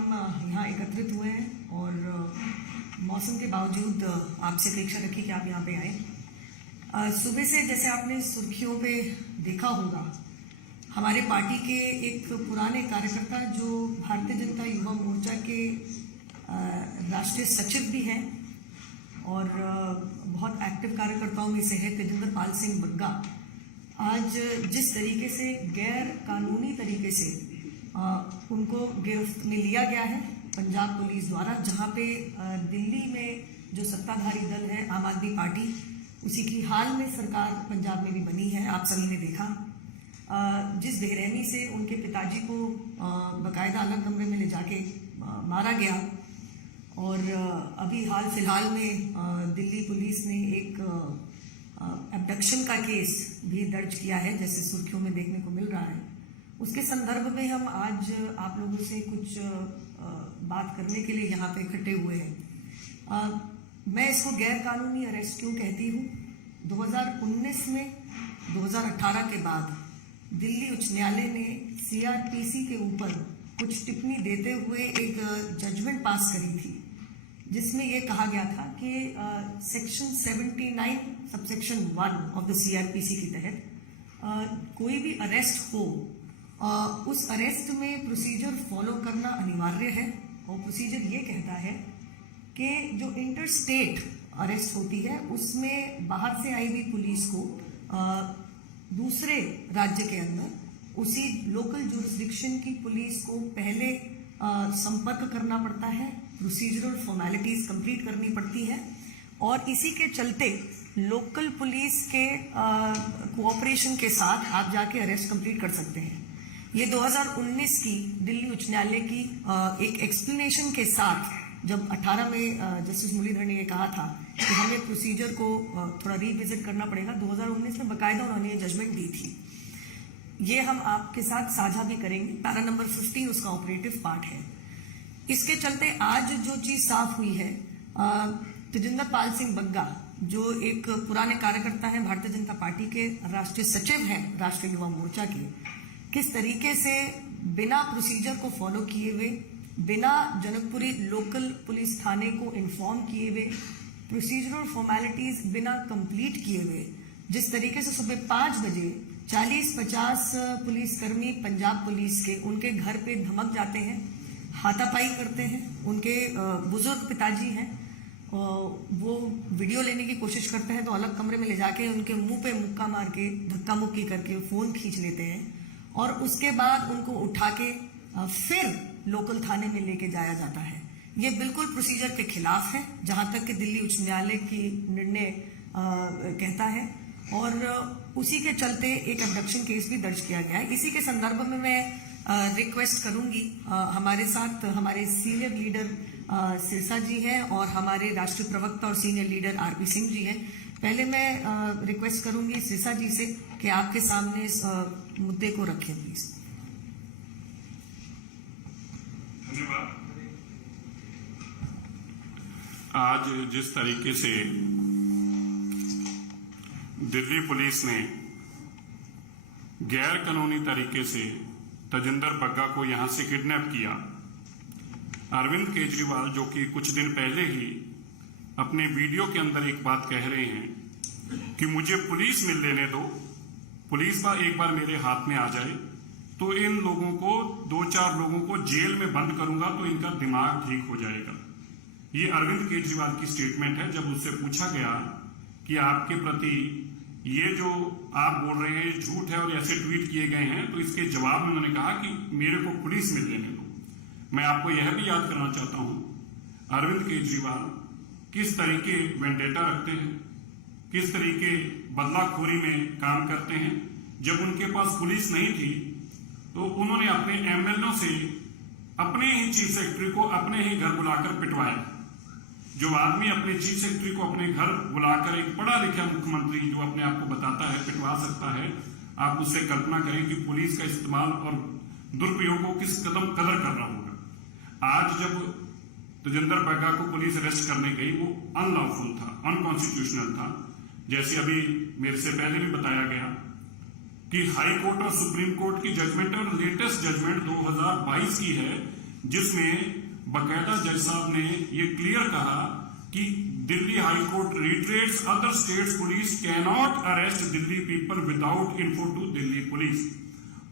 हम यहाँ एकत्रित हुए हैं और मौसम के बावजूद आपसे अपेक्षा रखी कि आप यहाँ पे आए। सुबह से जैसे आपने सुर्खियों पे देखा होगा, हमारे पार्टी के एक पुराने कार्यकर्ता जो भारतीय जनता युवा मोर्चा के राष्ट्रीय सचिव भी हैं और बहुत एक्टिव कार्यकर्ताओं में से है, तेजिंदर पाल सिंह बग्गा, आज जिस तरीके से गैर कानूनी तरीके से उनको गिरफ्त में लिया गया है पंजाब पुलिस द्वारा, जहां पे दिल्ली में जो सत्ताधारी दल है आम आदमी पार्टी, उसी की हाल में सरकार पंजाब में भी बनी है, आप सभी ने देखा। जिस बेरहमी से उनके पिताजी को बाकायदा अलग कमरे में ले जाके मारा गया और अभी हाल फिलहाल में दिल्ली पुलिस ने एक एब्डक्शन का केस भी दर्ज किया है, जैसे सुर्खियों में देखने को मिल रहा है। उसके संदर्भ में हम आज आप लोगों से कुछ बात करने के लिए यहाँ पे इकट्ठे हुए हैं। मैं इसको गैर कानूनी अरेस्ट क्यों कहती हूँ? 2019 में 2018 के बाद दिल्ली उच्च न्यायालय ने सीआरपीसी के ऊपर कुछ टिप्पणी देते हुए एक जजमेंट पास करी थी, जिसमें यह कहा गया था कि section 79 subsection 1 of the CrPC के तहत कोई भी अरेस्ट हो, उस अरेस्ट में प्रोसीजर फॉलो करना अनिवार्य है। और प्रोसीजर ये कहता है कि जो इंटर स्टेट अरेस्ट होती है उसमें बाहर से आई हुई पुलिस को दूसरे राज्य के अंदर उसी लोकल जुरिस्डिक्शन की पुलिस को पहले संपर्क करना पड़ता है, प्रोसीजरल फॉर्मेलिटीज कंप्लीट करनी पड़ती है और इसी के चलते लोकल पुलिस के कोऑपरेशन के साथ आप जाके अरेस्ट कंप्लीट कर सकते हैं। ये 2019 की दिल्ली उच्च न्यायालय की एक एक्सप्लेनेशन के साथ जब 18 में जस्टिस मुरलीधर ने ये कहा था कि हमें प्रोसीजर को थोड़ा रिविजिट करना पड़ेगा, 2019 में बाकायदा उन्होंने ये जजमेंट दी थी। ये हम आपके साथ साझा भी करेंगे। पैरा नंबर 15 उसका ऑपरेटिव पार्ट है। इसके चलते आज जो चीज साफ हुई है, तेजिंदर पाल सिंह बग्गा जो एक पुराने कार्यकर्ता हैं भारतीय जनता पार्टी के, राष्ट्रीय सचिव हैं राष्ट्रीय युवा मोर्चा के, किस तरीके से बिना प्रोसीजर को फॉलो किए हुए, बिना जनकपुरी लोकल पुलिस थाने को इन्फॉर्म किए हुए, प्रोसीजरल फॉर्मेलिटीज बिना कंप्लीट किए हुए, जिस तरीके से सुबह 5 बजे 40-50 पुलिसकर्मी पंजाब पुलिस के उनके घर पे धमक जाते हैं, हाथापाई करते हैं। उनके बुजुर्ग पिताजी हैं, वो वीडियो लेने की कोशिश करते हैं तो अलग कमरे में ले जाके उनके मुंह पे मुक्का मार के धक्का मुक्की करके फोन खींच लेते हैं और उसके बाद उनको उठा के फिर लोकल थाने में लेके जाया जाता है। ये बिल्कुल प्रोसीजर के खिलाफ है, जहां तक कि दिल्ली उच्च न्यायालय की निर्णय कहता है और उसी के चलते एक एब्डक्शन केस भी दर्ज किया गया है। इसी के संदर्भ में मैं रिक्वेस्ट करूंगी, हमारे साथ हमारे सीनियर लीडर सिरसा जी हैं और हमारे राष्ट्रीय प्रवक्ता और senior leader RP Singh ji हैं। पहले मैं रिक्वेस्ट करूंगी सिरसा जी से कि आपके सामने इस मुद्दे को रखें प्लीज। धन्यवाद। आज जिस तरीके से दिल्ली पुलिस ने गैर कानूनी तरीके से तेजिंदर बग्गा को यहां से किडनैप किया, अरविंद केजरीवाल जो कि कुछ दिन पहले ही अपने वीडियो के अंदर एक बात कह रहे हैं कि मुझे पुलिस मिल लेने दो, पुलिस एक बार मेरे हाथ में आ जाए तो इन लोगों को 2-4 लोगों को जेल में बंद करूंगा तो इनका दिमाग ठीक हो जाएगा। ये अरविंद केजरीवाल की स्टेटमेंट है। जब उससे पूछा गया कि आपके प्रति ये जो आप बोल रहे हैं झूठ है और ऐसे ट्वीट किए गए हैं, तो इसके जवाब में उन्होंने कहा कि मेरे को पुलिस मिल लेने दो। मैं आपको यह भी याद करना चाहता हूं अरविंद केजरीवाल किस तरीके वेंडेटा रखते हैं, किस तरीके बदलाखोरी में काम करते हैं। जब उनके पास पुलिस नहीं थी तो उन्होंने अपने एमएलओ से अपने ही चीफ सेक्रेटरी को अपने ही घर बुलाकर पिटवाया। जो आदमी अपने चीफ सेक्रेटरी को अपने घर बुलाकर, एक पढ़ा लिखा मुख्यमंत्री जो अपने आप को बताता है पिटवा सकता है, आप उससे कल्पना करें कि पुलिस का इस्तेमाल और दुरुपयोग को किस कदर कर रहा होगा। आज जब तेजिंदर बग्गा को पुलिस अरेस्ट करने गई, वो अनलॉफुल था, अनकॉन्स्टिट्यूशनल था। जैसे अभी मेरे से पहले भी बताया गया कि हाई कोर्ट और सुप्रीम कोर्ट की जजमेंट और लेटेस्ट जजमेंट 2022 की है जिसमें बकायदा जज साहब ने ये क्लियर कहा कि Delhi high court reiterates other states police cannot arrest Delhi people without info to Delhi police.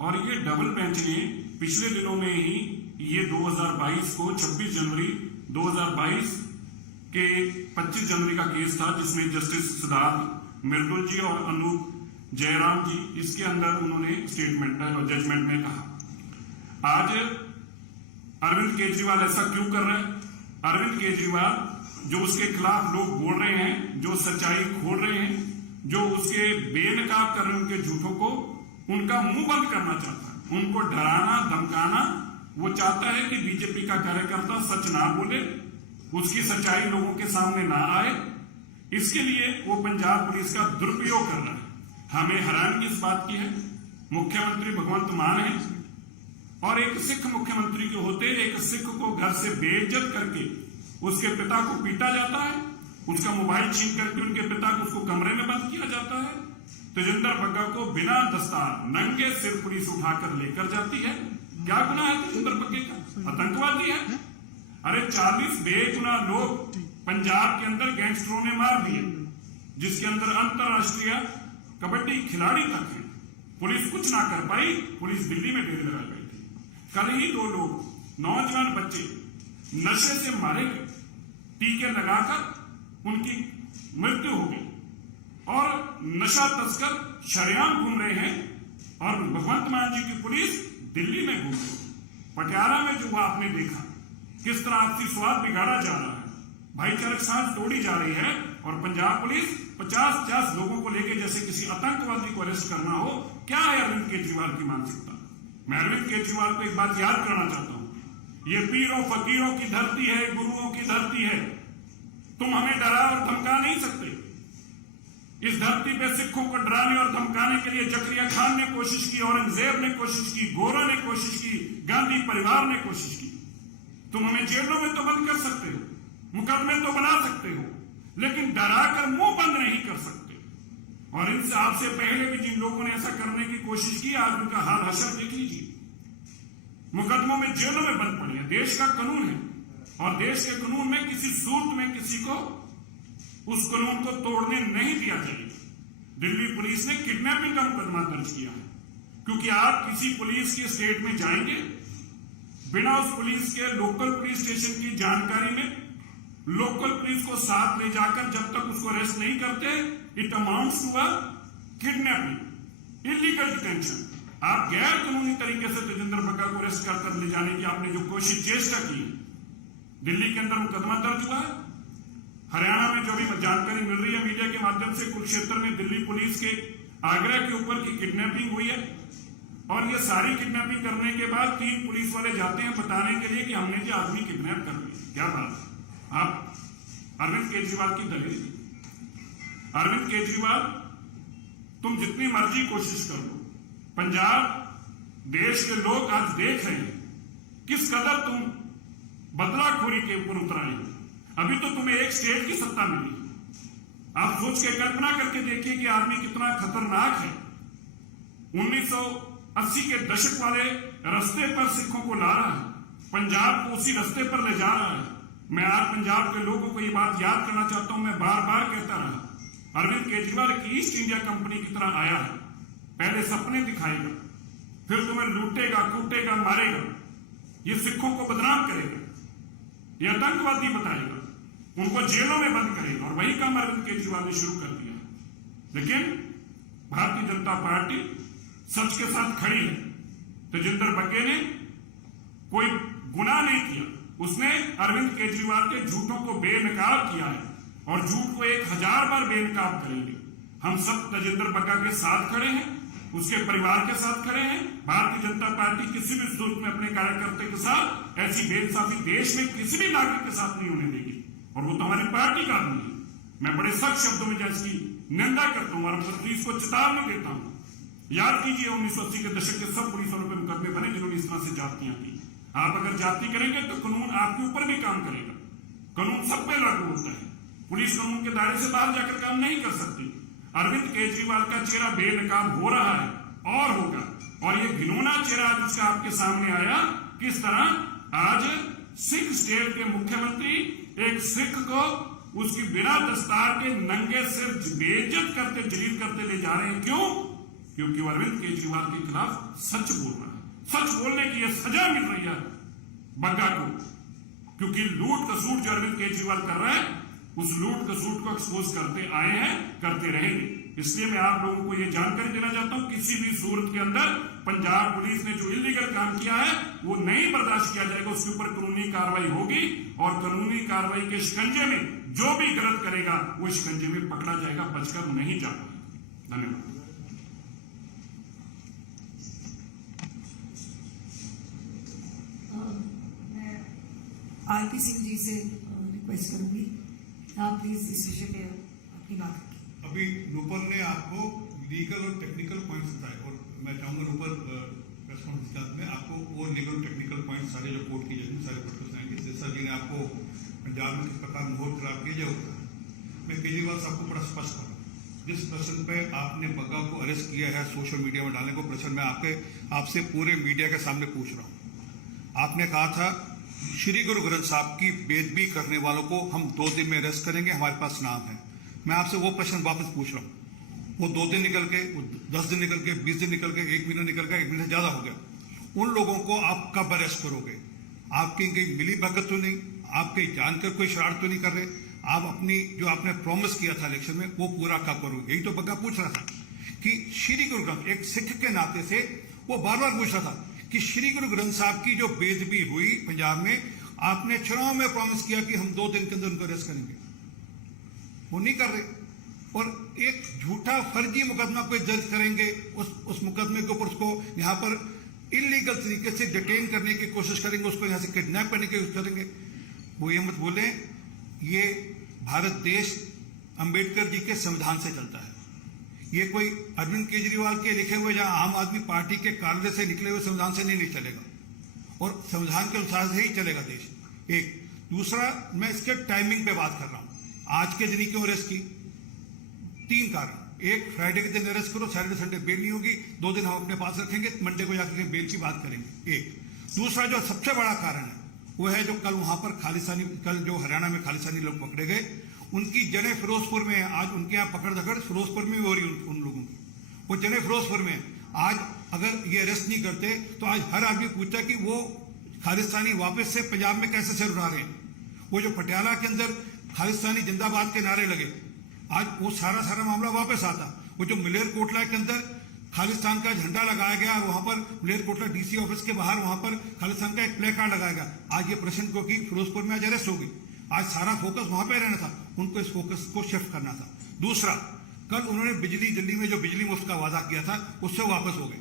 और ये डबल बेंच ने पिछले दिनों में ही ये 2022 को 26 जनवरी 2022 के 25 जनवरी का केस था, जिसमें जस्टिस सिद्धार्थ मिर्दुल जी और अनूप जयराम जी, इसके अंदर उन्होंने स्टेटमेंट और जजमेंट में कहा। आज अरविंद केजरीवाल ऐसा क्यों कर रहे हैं? अरविंद केजरीवाल जो उसके खिलाफ लोग बोल रहे हैं, जो सच्चाई खोल रहे हैं, जो उसके बेनकाब कर रहे हैं, उनके झूठों को, उनका मुंह बंद करना चाहता है, उनको डराना धमकाना। वो चाहता है कि बीजेपी का कार्यकर्ता सच ना बोले, उसकी सच्चाई लोगों के सामने ना आए। इसके लिए वो पंजाब पुलिस का दुरुपयोग कर रहा है। हमें हैरानगी इस बात की है, मुख्यमंत्री भगवंत मान है और एक सिख मुख्यमंत्री के होते एक सिख को घर से बेइज्जत करके उसके पिता को पीटा जाता है, उसका मोबाइल छीन करके उनके पिता को उसको कमरे में बंद किया जाता है। तेजिंदर बग्गा को बिना दस्तार नंगे सिर पुलिस उठाकर लेकर जाती है। क्या गुनाह है तेजिंदर बग्गे का? आतंकवादी है। अरे 40 बेगुनाह लोग पंजाब के अंदर गैंगस्टरों ने मार दिए, जिसके अंदर अंतरराष्ट्रीय कबड्डी खिलाड़ी तक है। पुलिस कुछ ना कर पाई, पुलिस दिल्ली में डेरे लगा गई थी। कल ही 2 लोग नौजवान बच्चे नशे से मारे गए, टीके लगाकर उनकी मृत्यु हो गई और नशा तस्कर शरेआम घूम रहे हैं और भगवंत मान जी की पुलिस दिल्ली में घूम रही। पटियाला में जो आपने देखा किस तरह आपसी स्वाद बिगाड़ा जा रहा है, भाईचारक सांस तोड़ी जा रही है और पंजाब पुलिस 50-50 लोगों को लेकर जैसे किसी आतंकवादी को अरेस्ट करना हो। क्या है अरविंद केजरीवाल की मानसिकता? मैं अरविंद केजरीवाल को एक बात याद कराना चाहता हूं, ये पीरों फकीरों की धरती है, गुरुओं की धरती है। तुम हमें डरा और धमका नहीं सकते। इस धरती पे सिखों को डराने और धमकाने के लिए जकरिया खान ने कोशिश की, औरंगजेब ने कोशिश की, गोरा ने कोशिश की, गांधी परिवार ने कोशिश की। तुम हमें जेलों में तो बंद कर सकते हो, मुकदमे तो बना सकते हो, लेकिन डरा कर मुंह बंद नहीं कर सकते। और इनसे आपसे पहले भी जिन लोगों ने ऐसा करने की कोशिश की, आज उनका हाल हशर देख लीजिए। मुकदमों में, जेलों में बंद पड़ी है। देश का कानून है और देश के कानून में किसी सूरत में किसी को उस कानून को तोड़ने नहीं दिया जाएगा। दिल्ली पुलिस ने किडनैपिंग का मुकदमा दर्ज किया है, क्योंकि आप किसी पुलिस के स्टेट में जाएंगे बिना उस पुलिस के लोकल पुलिस स्टेशन की जानकारी में, लोकल पुलिस को साथ ले जाकर जब तक उसको अरेस्ट नहीं करते, it amounts to a kidnapping, illegal detention. आप गैर कानूनी तरीके से तेजिंदर बग्गा को अरेस्ट कर ले जाने की आपने जो कोशिश चेष्टा की है, दिल्ली के अंदर मुकदमा दर्ज हुआ है। हरियाणा में जो भी जानकारी मिल रही है मीडिया के माध्यम से, कुरुक्षेत्र में दिल्ली पुलिस के आगरा के ऊपर की किडनैपिंग हुई है और ये सारी किडनैपिंग करने के बाद 3 पुलिस वाले जाते हैं बताने के लिए कि हमने जो आदमी किडनैप कर लिया। क्या बात है? आप अरविंद केजरीवाल की दलील, अरविंद केजरीवाल तुम जितनी मर्जी कोशिश कर लो, पंजाब देश के लोग आज देख रहे हैं किस कदर तुम बदलाखोरी के ऊपर उतर आए। अभी तो तुम्हें एक स्टेट की सत्ता मिली, आप सोच के कल्पना करके देखिए कि आदमी कितना खतरनाक है। 1980 के दशक वाले रास्ते पर सिखों को ला रहा है, पंजाब को उसी रास्ते पर ले जा रहा है। मैं आज पंजाब के लोगों को ये बात याद करना चाहता हूं, मैं बार बार कहता रहा, अरविंद केजरीवाल एक ईस्ट इंडिया कंपनी की तरह आया है। पहले सपने दिखाएगा, फिर तुम्हें लूटेगा, कूटेगा, मारेगा, ये सिखों को बदनाम करेगा, ये आतंकवादी बताएगा, उनको जेलों में बंद करेगा। और वही काम अरविंद केजरीवाल ने शुरू कर दिया है। लेकिन भारतीय जनता पार्टी सच के साथ खड़ी है। तेजिंदर बग्गे ने कोई गुनाह नहीं किया, उसने अरविंद केजरीवाल के झूठों को बेनकाब किया है और झूठ को 1000 बार बेनकाब करेंगे। हम सब तेजिंदर बग्गा के साथ खड़े हैं, उसके परिवार के साथ खड़े हैं। भारतीय जनता पार्टी किसी भी सूरत में अपने कार्यकर्ता के साथ ऐसी बेइंसाफी देश में किसी भी नागरिक के साथ नहीं होने देगी, और वो तो हमारी पार्टी का आदमी है। मैं बड़े सख्त शब्दों में इसकी निंदा करता हूं और पुलिस को चेतावनी देता हूं। याद कीजिए 1980 के दशक के सब पुलिस वालों पर मुकदमे बने जिन्होंने इस तरह से जातियां की। आप अगर जाति करेंगे तो कानून आपके ऊपर भी काम करेगा, कानून सब पे लागू होता है। पुलिस कानून के दायरे से बाहर जाकर काम नहीं कर सकती। अरविंद केजरीवाल का चेहरा बेनकाब हो रहा है और होगा, और ये घिनौना चेहरा जिसका आपके सामने आया, किस तरह आज सिख स्टेट के मुख्यमंत्री एक सिख को उसकी बिना दस्तार के नंगे सिर बेइज्जत करते, जलील करते ले जा रहे हैं। क्यों? क्योंकि वो अरविंद केजरीवाल के खिलाफ सच बोल रहा है। सच बोलने की यह सजा मिल रही है बग्गा को, क्योंकि लूट कसूट जो अरविंद केजरीवाल कर रहा है, उस लूट कसूट को एक्सपोज करते आए हैं, करते रहेंगे। इसलिए मैं आप लोगों को यह जानकारी देना चाहता हूं, किसी भी सूरत के अंदर पंजाब पुलिस ने जो इलीगल काम किया है वो नहीं बर्दाश्त किया जाएगा। उसके ऊपर कानूनी कार्रवाई होगी और कानूनी कार्रवाई के शिकंजे में जो भी गलत करेगा वो शिकंजे में पकड़ा जाएगा, बचकर नहीं जा पाएगा। धन्यवाद। आरपी सिंह जी से रिक्वेस्ट करूंगी, आप प्लीज इस विषय पे अपनी बात रखिए। अभी नूपुर ने आपको लीगल और टेक्निकल पॉइंट्स बताए और मैं चाहूंगा नूपुर प्रेस कॉन्फ्रेंस में आपको वो लीगल टेक्निकल पॉइंट्स सारे जो कोर्ट की जाएंगे सारे पढ़ जाएंगे। जैसा जी ने आपको पंजाब में किस प्रकार मुहूर्त खराब किया जाएगा, मैं केजरीवाल साहब को बड़ा स्पष्ट करूँ। जिस प्रश्न पे आपने बग्गा को अरेस्ट किया है सोशल मीडिया में डालने को, प्रश्न मैं आपसे पूरे मीडिया के सामने पूछ रहा हूँ। आपने कहा था श्री गुरु ग्रंथ साहब की बेदबी करने वालों को हम 2 दिन में अरेस्ट करेंगे, हमारे पास नाम है। मैं आपसे वो प्रश्न वापस पूछ रहा हूँ। वो 2 दिन निकल के, 10 दिन निकल के, 20 दिन निकल के, 1 महीना निकल गया, 1 महीने से ज्यादा हो गया। उन लोगों को आप कब अरेस्ट करोगे? आपकी कहीं मिली भगत तो नहीं, आप कहीं जानकर कोई शरारत तो नहीं कर रहे? आप अपनी जो आपने प्रॉमिस किया था इलेक्शन में वो पूरा कब करोगे? यही तो बग्गा पूछ रहा था कि श्री गुरु ग्रंथ, एक सिख के नाते से वो बार बार पूछ रहा था कि श्री गुरु ग्रंथ साहब की जो बेदबी हुई पंजाब में, आपने चुनाव में प्रॉमिस किया कि हम 2 दिन के अंदर उनको अरेस्ट करेंगे, वो नहीं कर रहे। और एक झूठा फर्जी मुकदमा कोई दर्ज करेंगे, उस मुकदमे के ऊपर उसको यहाँ पर इलीगल तरीके से डिटेन करने की कोशिश करेंगे, उसको यहाँ से किडनैप करने की कोशिश करेंगे। वो ये मत बोले, ये भारत देश अंबेडकर जी के संविधान से चलता है। ये कोई अरविंद केजरीवाल के लिखे हुए या आम आदमी पार्टी के कार्य से निकले हुए संविधान से नहीं चलेगा, और संविधान के अनुसार से ही चलेगा देश। एक दूसरा, मैं इसके टाइमिंग पे बात कर रहा हूं। आज के दिन क्यों अरेस्ट की? 3 कारण। एक, फ्राइडे के दिन अरेस्ट करो, सैटरडे संडे बेल नहीं होगी, 2 दिन हम अपने पास रखेंगे, मंडे को जाकर बेल की बात करेंगे। एक दूसरा जो सबसे बड़ा कारण है वो है जो कल वहां पर खालिस्तानी, कल जो हरियाणा में खालिस्तानी लोग पकड़े गए, उनकी जने फिरोजपुर में है। आज उनके यहाँ पकड़ धकड़ फिरोजपुर में भी हो रही उन लोगों की, वो जने फिरोजपुर में है। आज अगर ये अरेस्ट नहीं करते तो आज हर आदमी पूछता कि वो खालिस्तानी वापस से पंजाब में कैसे सिर उठा रहे हैं। वो जो पटियाला के अंदर खालिस्तानी जिंदाबाद के नारे लगे, आज वो सारा मामला वापस आता। वो जो मलेरकोटला के अंदर खालिस्तान का झंडा लगाया गया और वहां पर मलेरकोटला डीसी ऑफिस के बाहर वहां पर खालिस्तान का एक प्ले कार्ड लगाया गया, आज ये प्रश्न को कि फिरोजपुर में आज अरेस्ट होगी। आज सारा फोकस वहां पे रहना था, उनको इस फोकस को शिफ्ट करना था। दूसरा, कल उन्होंने बिजली, दिल्ली में जो बिजली मुफ्त का वादा किया था उससे वापस हो गए।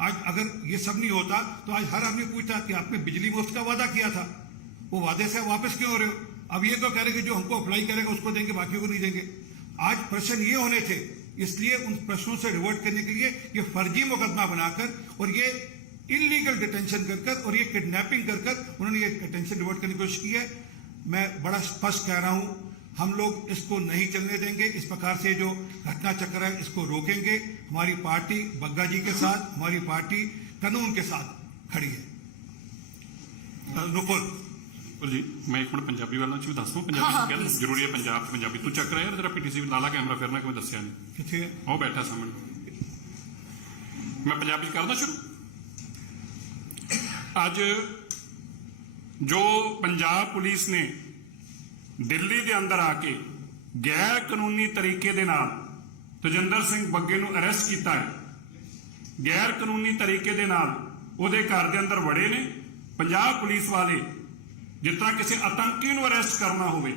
आज अगर ये सब नहीं होता तो आज हर आदमी पूछता कि आपने बिजली मुफ्त का वादा किया था, वो वादे से वापस क्यों हो रहे हो? अब ये तो कह रहे कि जो हमको अप्लाई करेगा उसको देंगे, बाकी को नहीं देंगे। आज प्रश्न ये होने थे, इसलिए उन प्रश्नों से रिवर्ट करने के लिए ये फर्जी मुकदमा बनाकर और ये इलीगल डिटेंशन कर और ये किडनैपिंग कर उन्होंने ये डिटेंशन रिवर्ट करने की कोशिश की है। मैं बड़ा स्पष्ट कह रहा हूं, हम लोग इसको नहीं चलने देंगे। इस प्रकार से जो घटना चक्र है इसको रोकेंगे। हमारी पार्टी बग्गा जी के साथ, हमारी पार्टी कानून के साथ खड़ी है। नुपुर जी, मैं एक मिनट पंजाबी वालों च भी दस दूं। पंजाबी जरूरी है, पंजाब पंजाबी तू चक रहा यार, तेरा पीटीसी लाला कैमरा फिरना कोई दसिया नहीं किथे वो बैठा सामने। मैं पंजाबी करदा शुरू। आज जो पंजाब पुलिस ने दिल्ली के अंदर आके गैर कानूनी तरीके दे नाल तजिंदर सिंह बग्गे नूं अरेस्ट किया है, गैर कानूनी तरीके दे नाल उहदे घर दे अंदर वड़े ने। पंजाब पुलिस वाले जिस तरह किसी आतंकी नूं अरेस्ट करना होवे,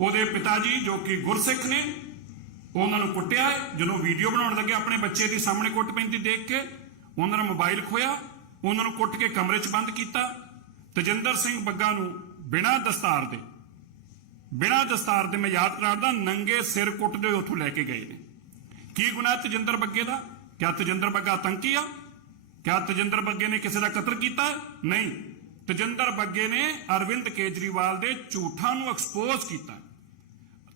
उहदे पिता जी जो कि गुरसिख ने, उन्होंने कुटिया है। जो वीडियो बनाने लगे अपने बच्चे के सामने कुट पैंदी देख के उन्होंने मोबाइल खोया, उन्होंने कुट के कमरे च बंद किया। तजिंदर सिंह बग्गा नूं बिना दस्तार दे मैं याद करादा नंगे सिर कुटदे उथों लैके गए ने। की गुनाह तजिंदर बग्गे का? क्या तजिंदर बग्गा आतंकी आ? क्या तजिंदर बग्गे ने किसी का कत्ल किया? नहीं, तजिंदर बग्गे ने अरविंद केजरीवाल के झूठा नूं एक्सपोज किया।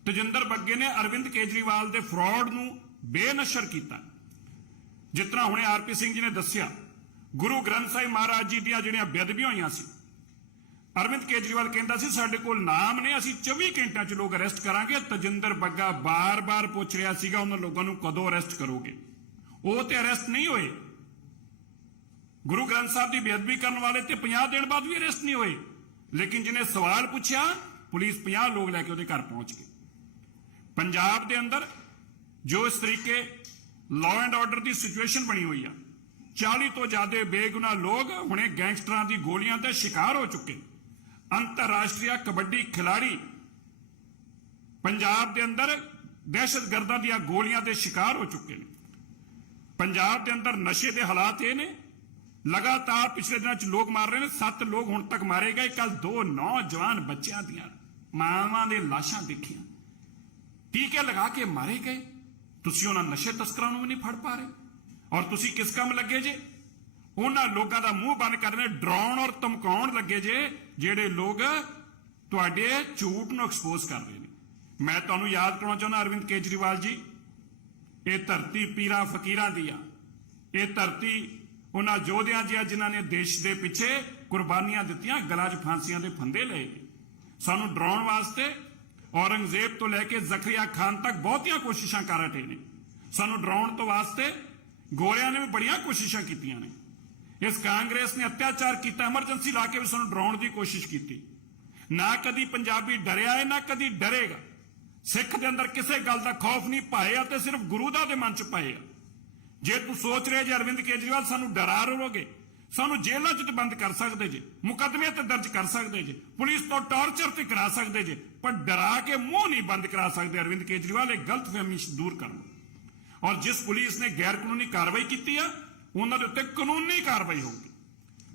तजिंदर बग्गे ने अरविंद केजरीवाल के फ्रॉड नूं बेनशर किया। जिस तरह हुणे आरपी सिंह जी ने दसिया, गुरु ग्रंथ साहिब महाराज जी दी जिहड़ियां बेअदबियां होईयां सी, ਅਰਵਿੰਦ ਕੇਜਰੀਵਾਲ ਕਹਿੰਦਾ ਸੀ ਸਾਡੇ ਕੋਲ ਨਾਮ ਨੇ, ਅਸੀਂ 24 ਘੰਟਿਆਂ 'ਚ ਲੋਕ ਅਰੈਸਟ ਕਰਾਂਗੇ। ਤਜਿੰਦਰ ਬੱਗਾ ਬਾਰ-ਬਾਰ ਪੁੱਛ ਰਿਹਾ ਸੀਗਾ ਉਹਨਾਂ ਲੋਕਾਂ ਨੂੰ ਕਦੋਂ ਅਰੈਸਟ ਕਰੋਗੇ। ਉਹ ਤੇ ਅਰੈਸਟ ਨਹੀਂ ਹੋਏ। ਗੁਰੂ ਗ੍ਰੰਥ ਸਾਹਿਬ ਦੀ ਬੇਅਦਬੀ ਕਰਨ ਵਾਲੇ ਤੇ 50 ਦਿਨ ਬਾਅਦ ਵੀ ਅਰੈਸਟ ਨਹੀਂ ਹੋਏ। ਲੇਕਿਨ ਜਿਹਨੇ ਸਵਾਲ ਪੁੱਛਿਆ ਪੁਲਿਸ 50 ਲੋਕ ਲੈ ਕੇ ਉਹਦੇ ਘਰ ਪਹੁੰਚ ਗਈ। ਪੰਜਾਬ ਦੇ ਅੰਦਰ ਜੋ ਇਸ ਤਰੀਕੇ law and order the situation ਬਣੀ ਹੋਈ ਆ, 40 ਤੋਂ ਜ਼ਿਆਦਾ ਬੇਗੁਨਾਹ ਲੋਕ ਹੁਣੇ ਗੈਂਗਸਟਰਾਂ ਦੀ ਗੋਲੀਆਂ ਦੇ ਸ਼ਿਕਾਰ ਹੋ ਚੁੱਕੇ। ਅੰਤਰਰਾਸ਼ਟਰੀ ਕਬੱਡੀ ਖਿਲਾੜੀ ਪੰਜਾਬ ਦੇ ਅੰਦਰ ਦਹਿਸ਼ਤਗਰਦਾਂ ਦੀਆਂ ਗੋਲੀਆਂ ਦੇ ਸ਼ਿਕਾਰ ਹੋ ਚੁੱਕੇ ਨੇ। ਪੰਜਾਬ ਦੇ ਅੰਦਰ ਨਸ਼ੇ ਦੇ ਹਾਲਾਤ ਇਹ ਨੇ, ਲਗਾਤਾਰ ਪਿਛਲੇ ਦਿਨਾਂ 'ਚ ਲੋਕ ਮਾਰ ਰਹੇ ਨੇ। 7 ਲੋਕ ਹੁਣ ਤੱਕ ਮਾਰੇ ਗਏ। ਕੱਲ 2 ਨੌਜਵਾਨ ਬੱਚਿਆਂ ਦੀਆਂ ਮਾਵਾਂ ਦੇ ਲਾਸ਼ਾਂ ਦੇਖੀਆਂ, ਟੀਕੇ ਲਗਾ ਕੇ ਮਾਰੇ ਗਏ। ਤੁਸੀਂ ਉਹਨਾਂ ਨਸ਼ੇ ਤਸਕਰਾਂ ਨੂੰ ਵੀ ਨਹੀਂ ਫੜ ਪਾ ਰਹੇ, ਔਰ ਤੁਸੀਂ ਕਿਸ ਕੰਮ ਲੱਗੇ ਜੇ? ਉਹਨਾਂ ਲੋਕਾਂ ਦਾ ਮੂੰਹ ਬੰਦ ਕਰਨੇ, ਡਰਾਉਣ ਔਰ ਧਮਕਾਉਣ ਲੱਗੇ ਜੇ ਜਿਹੜੇ ਲੋਕ ਤੁਹਾਡੇ ਝੂਠ ਨੂੰ ਐਕਸਪੋਜ਼ ਕਰ ਰਹੇ ਨੇ। ਮੈਂ ਤੁਹਾਨੂੰ ਯਾਦ ਕਰਾਉਣਾ ਚਾਹੁੰਦਾ ਅਰਵਿੰਦ ਕੇਜਰੀਵਾਲ ਜੀ, ਇਹ ਧਰਤੀ ਪੀਰਾਂ ਫਕੀਰਾਂ ਦੀ ਆ। ਇਹ ਧਰਤੀ ਉਹਨਾਂ ਯੋਧਿਆਂ ਦੀ ਆ ਜਿਨ੍ਹਾਂ ਨੇ ਦੇਸ਼ ਦੇ ਪਿੱਛੇ ਕੁਰਬਾਨੀਆਂ ਦਿੱਤੀਆਂ, ਗਲਾਂ 'ਚ ਫਾਂਸੀਆਂ ਦੇ ਫੰਦੇ ਲਏ। ਸਾਨੂੰ ਡਰਾਉਣ ਵਾਸਤੇ ਔਰੰਗਜ਼ੇਬ ਤੋਂ ਲੈ ਕੇ ਜ਼ਕਰੀਆ ਖਾਨ ਤੱਕ ਬਹੁਤੀਆਂ ਕੋਸ਼ਿਸ਼ਾਂ ਕਰ ਰਹੇ ਨੇ। ਸਾਨੂੰ ਡਰਾਉਣ ਤੋਂ ਵਾਸਤੇ ਗੋਰਿਆਂ ਨੇ ਵੀ ਬੜੀਆਂ ਕੋਸ਼ਿਸ਼ਾਂ ਕੀਤੀਆਂ ਨੇ। ਇਸ ਕਾਂਗਰਸ ਨੇ ਅਤਿਆਚਾਰ ਕੀਤਾ, ਐਮਰਜੈਂਸੀ ਲਾ ਕੇ ਵੀ ਸਾਨੂੰ ਡਰਾਉਣ ਦੀ ਕੋਸ਼ਿਸ਼ ਕੀਤੀ। ਨਾ ਕਦੀ ਪੰਜਾਬੀ ਡਰਿਆ ਹੈ, ਨਾ ਕਦੀ ਡਰੇਗਾ। ਸਿੱਖ ਦੇ ਅੰਦਰ ਕਿਸੇ ਗੱਲ ਦਾ ਖੌਫ ਨਹੀਂ ਪਾਇਆ ਤੇ ਸਿਰਫ ਗੁਰੂ ਦਾ ਦੇ ਮਨ 'ਚ ਪਾਇਆ। ਜੇ ਤੂੰ ਸੋਚ ਰਿਹਾ ਜੇ ਅਰਵਿੰਦ ਕੇਜਰੀਵਾਲ ਸਾਨੂੰ ਡਰਾ ਰਹੋਗੇ, ਸਾਨੂੰ ਜੇਲ੍ਹਾਂ 'ਚ ਤੇ ਬੰਦ ਕਰ ਸਕਦੇ ਜੇ, ਮੁਕੱਦਮੇ ਤੇ ਦਰਜ ਕਰ ਸਕਦੇ ਜੇ, ਪੁਲਿਸ ਤੋਂ ਟਾਰਚਰ ਤੇ ਕਰਾ ਸਕਦੇ ਜੇ, ਪਰ ਡਰਾ ਕੇ ਮੂੰਹ ਨਹੀਂ ਬੰਦ ਕਰਾ ਸਕਦੇ। ਅਰਵਿੰਦ ਕੇਜਰੀਵਾਲ ਇਹ ਗਲਤਫਹਿਮੀ ਦੂਰ ਕਰਨ। ਔਰ ਜਿਸ ਪੁਲਿਸ ਨੇ ਗੈਰ ਕਾਨੂੰਨੀ ਕਾਰਵਾਈ ਕੀਤੀ ਆ ਉਹਨਾਂ ਦੇ ਉੱਤੇ ਕਾਨੂੰਨੀ ਕਾਰਵਾਈ ਹੋਊਗੀ।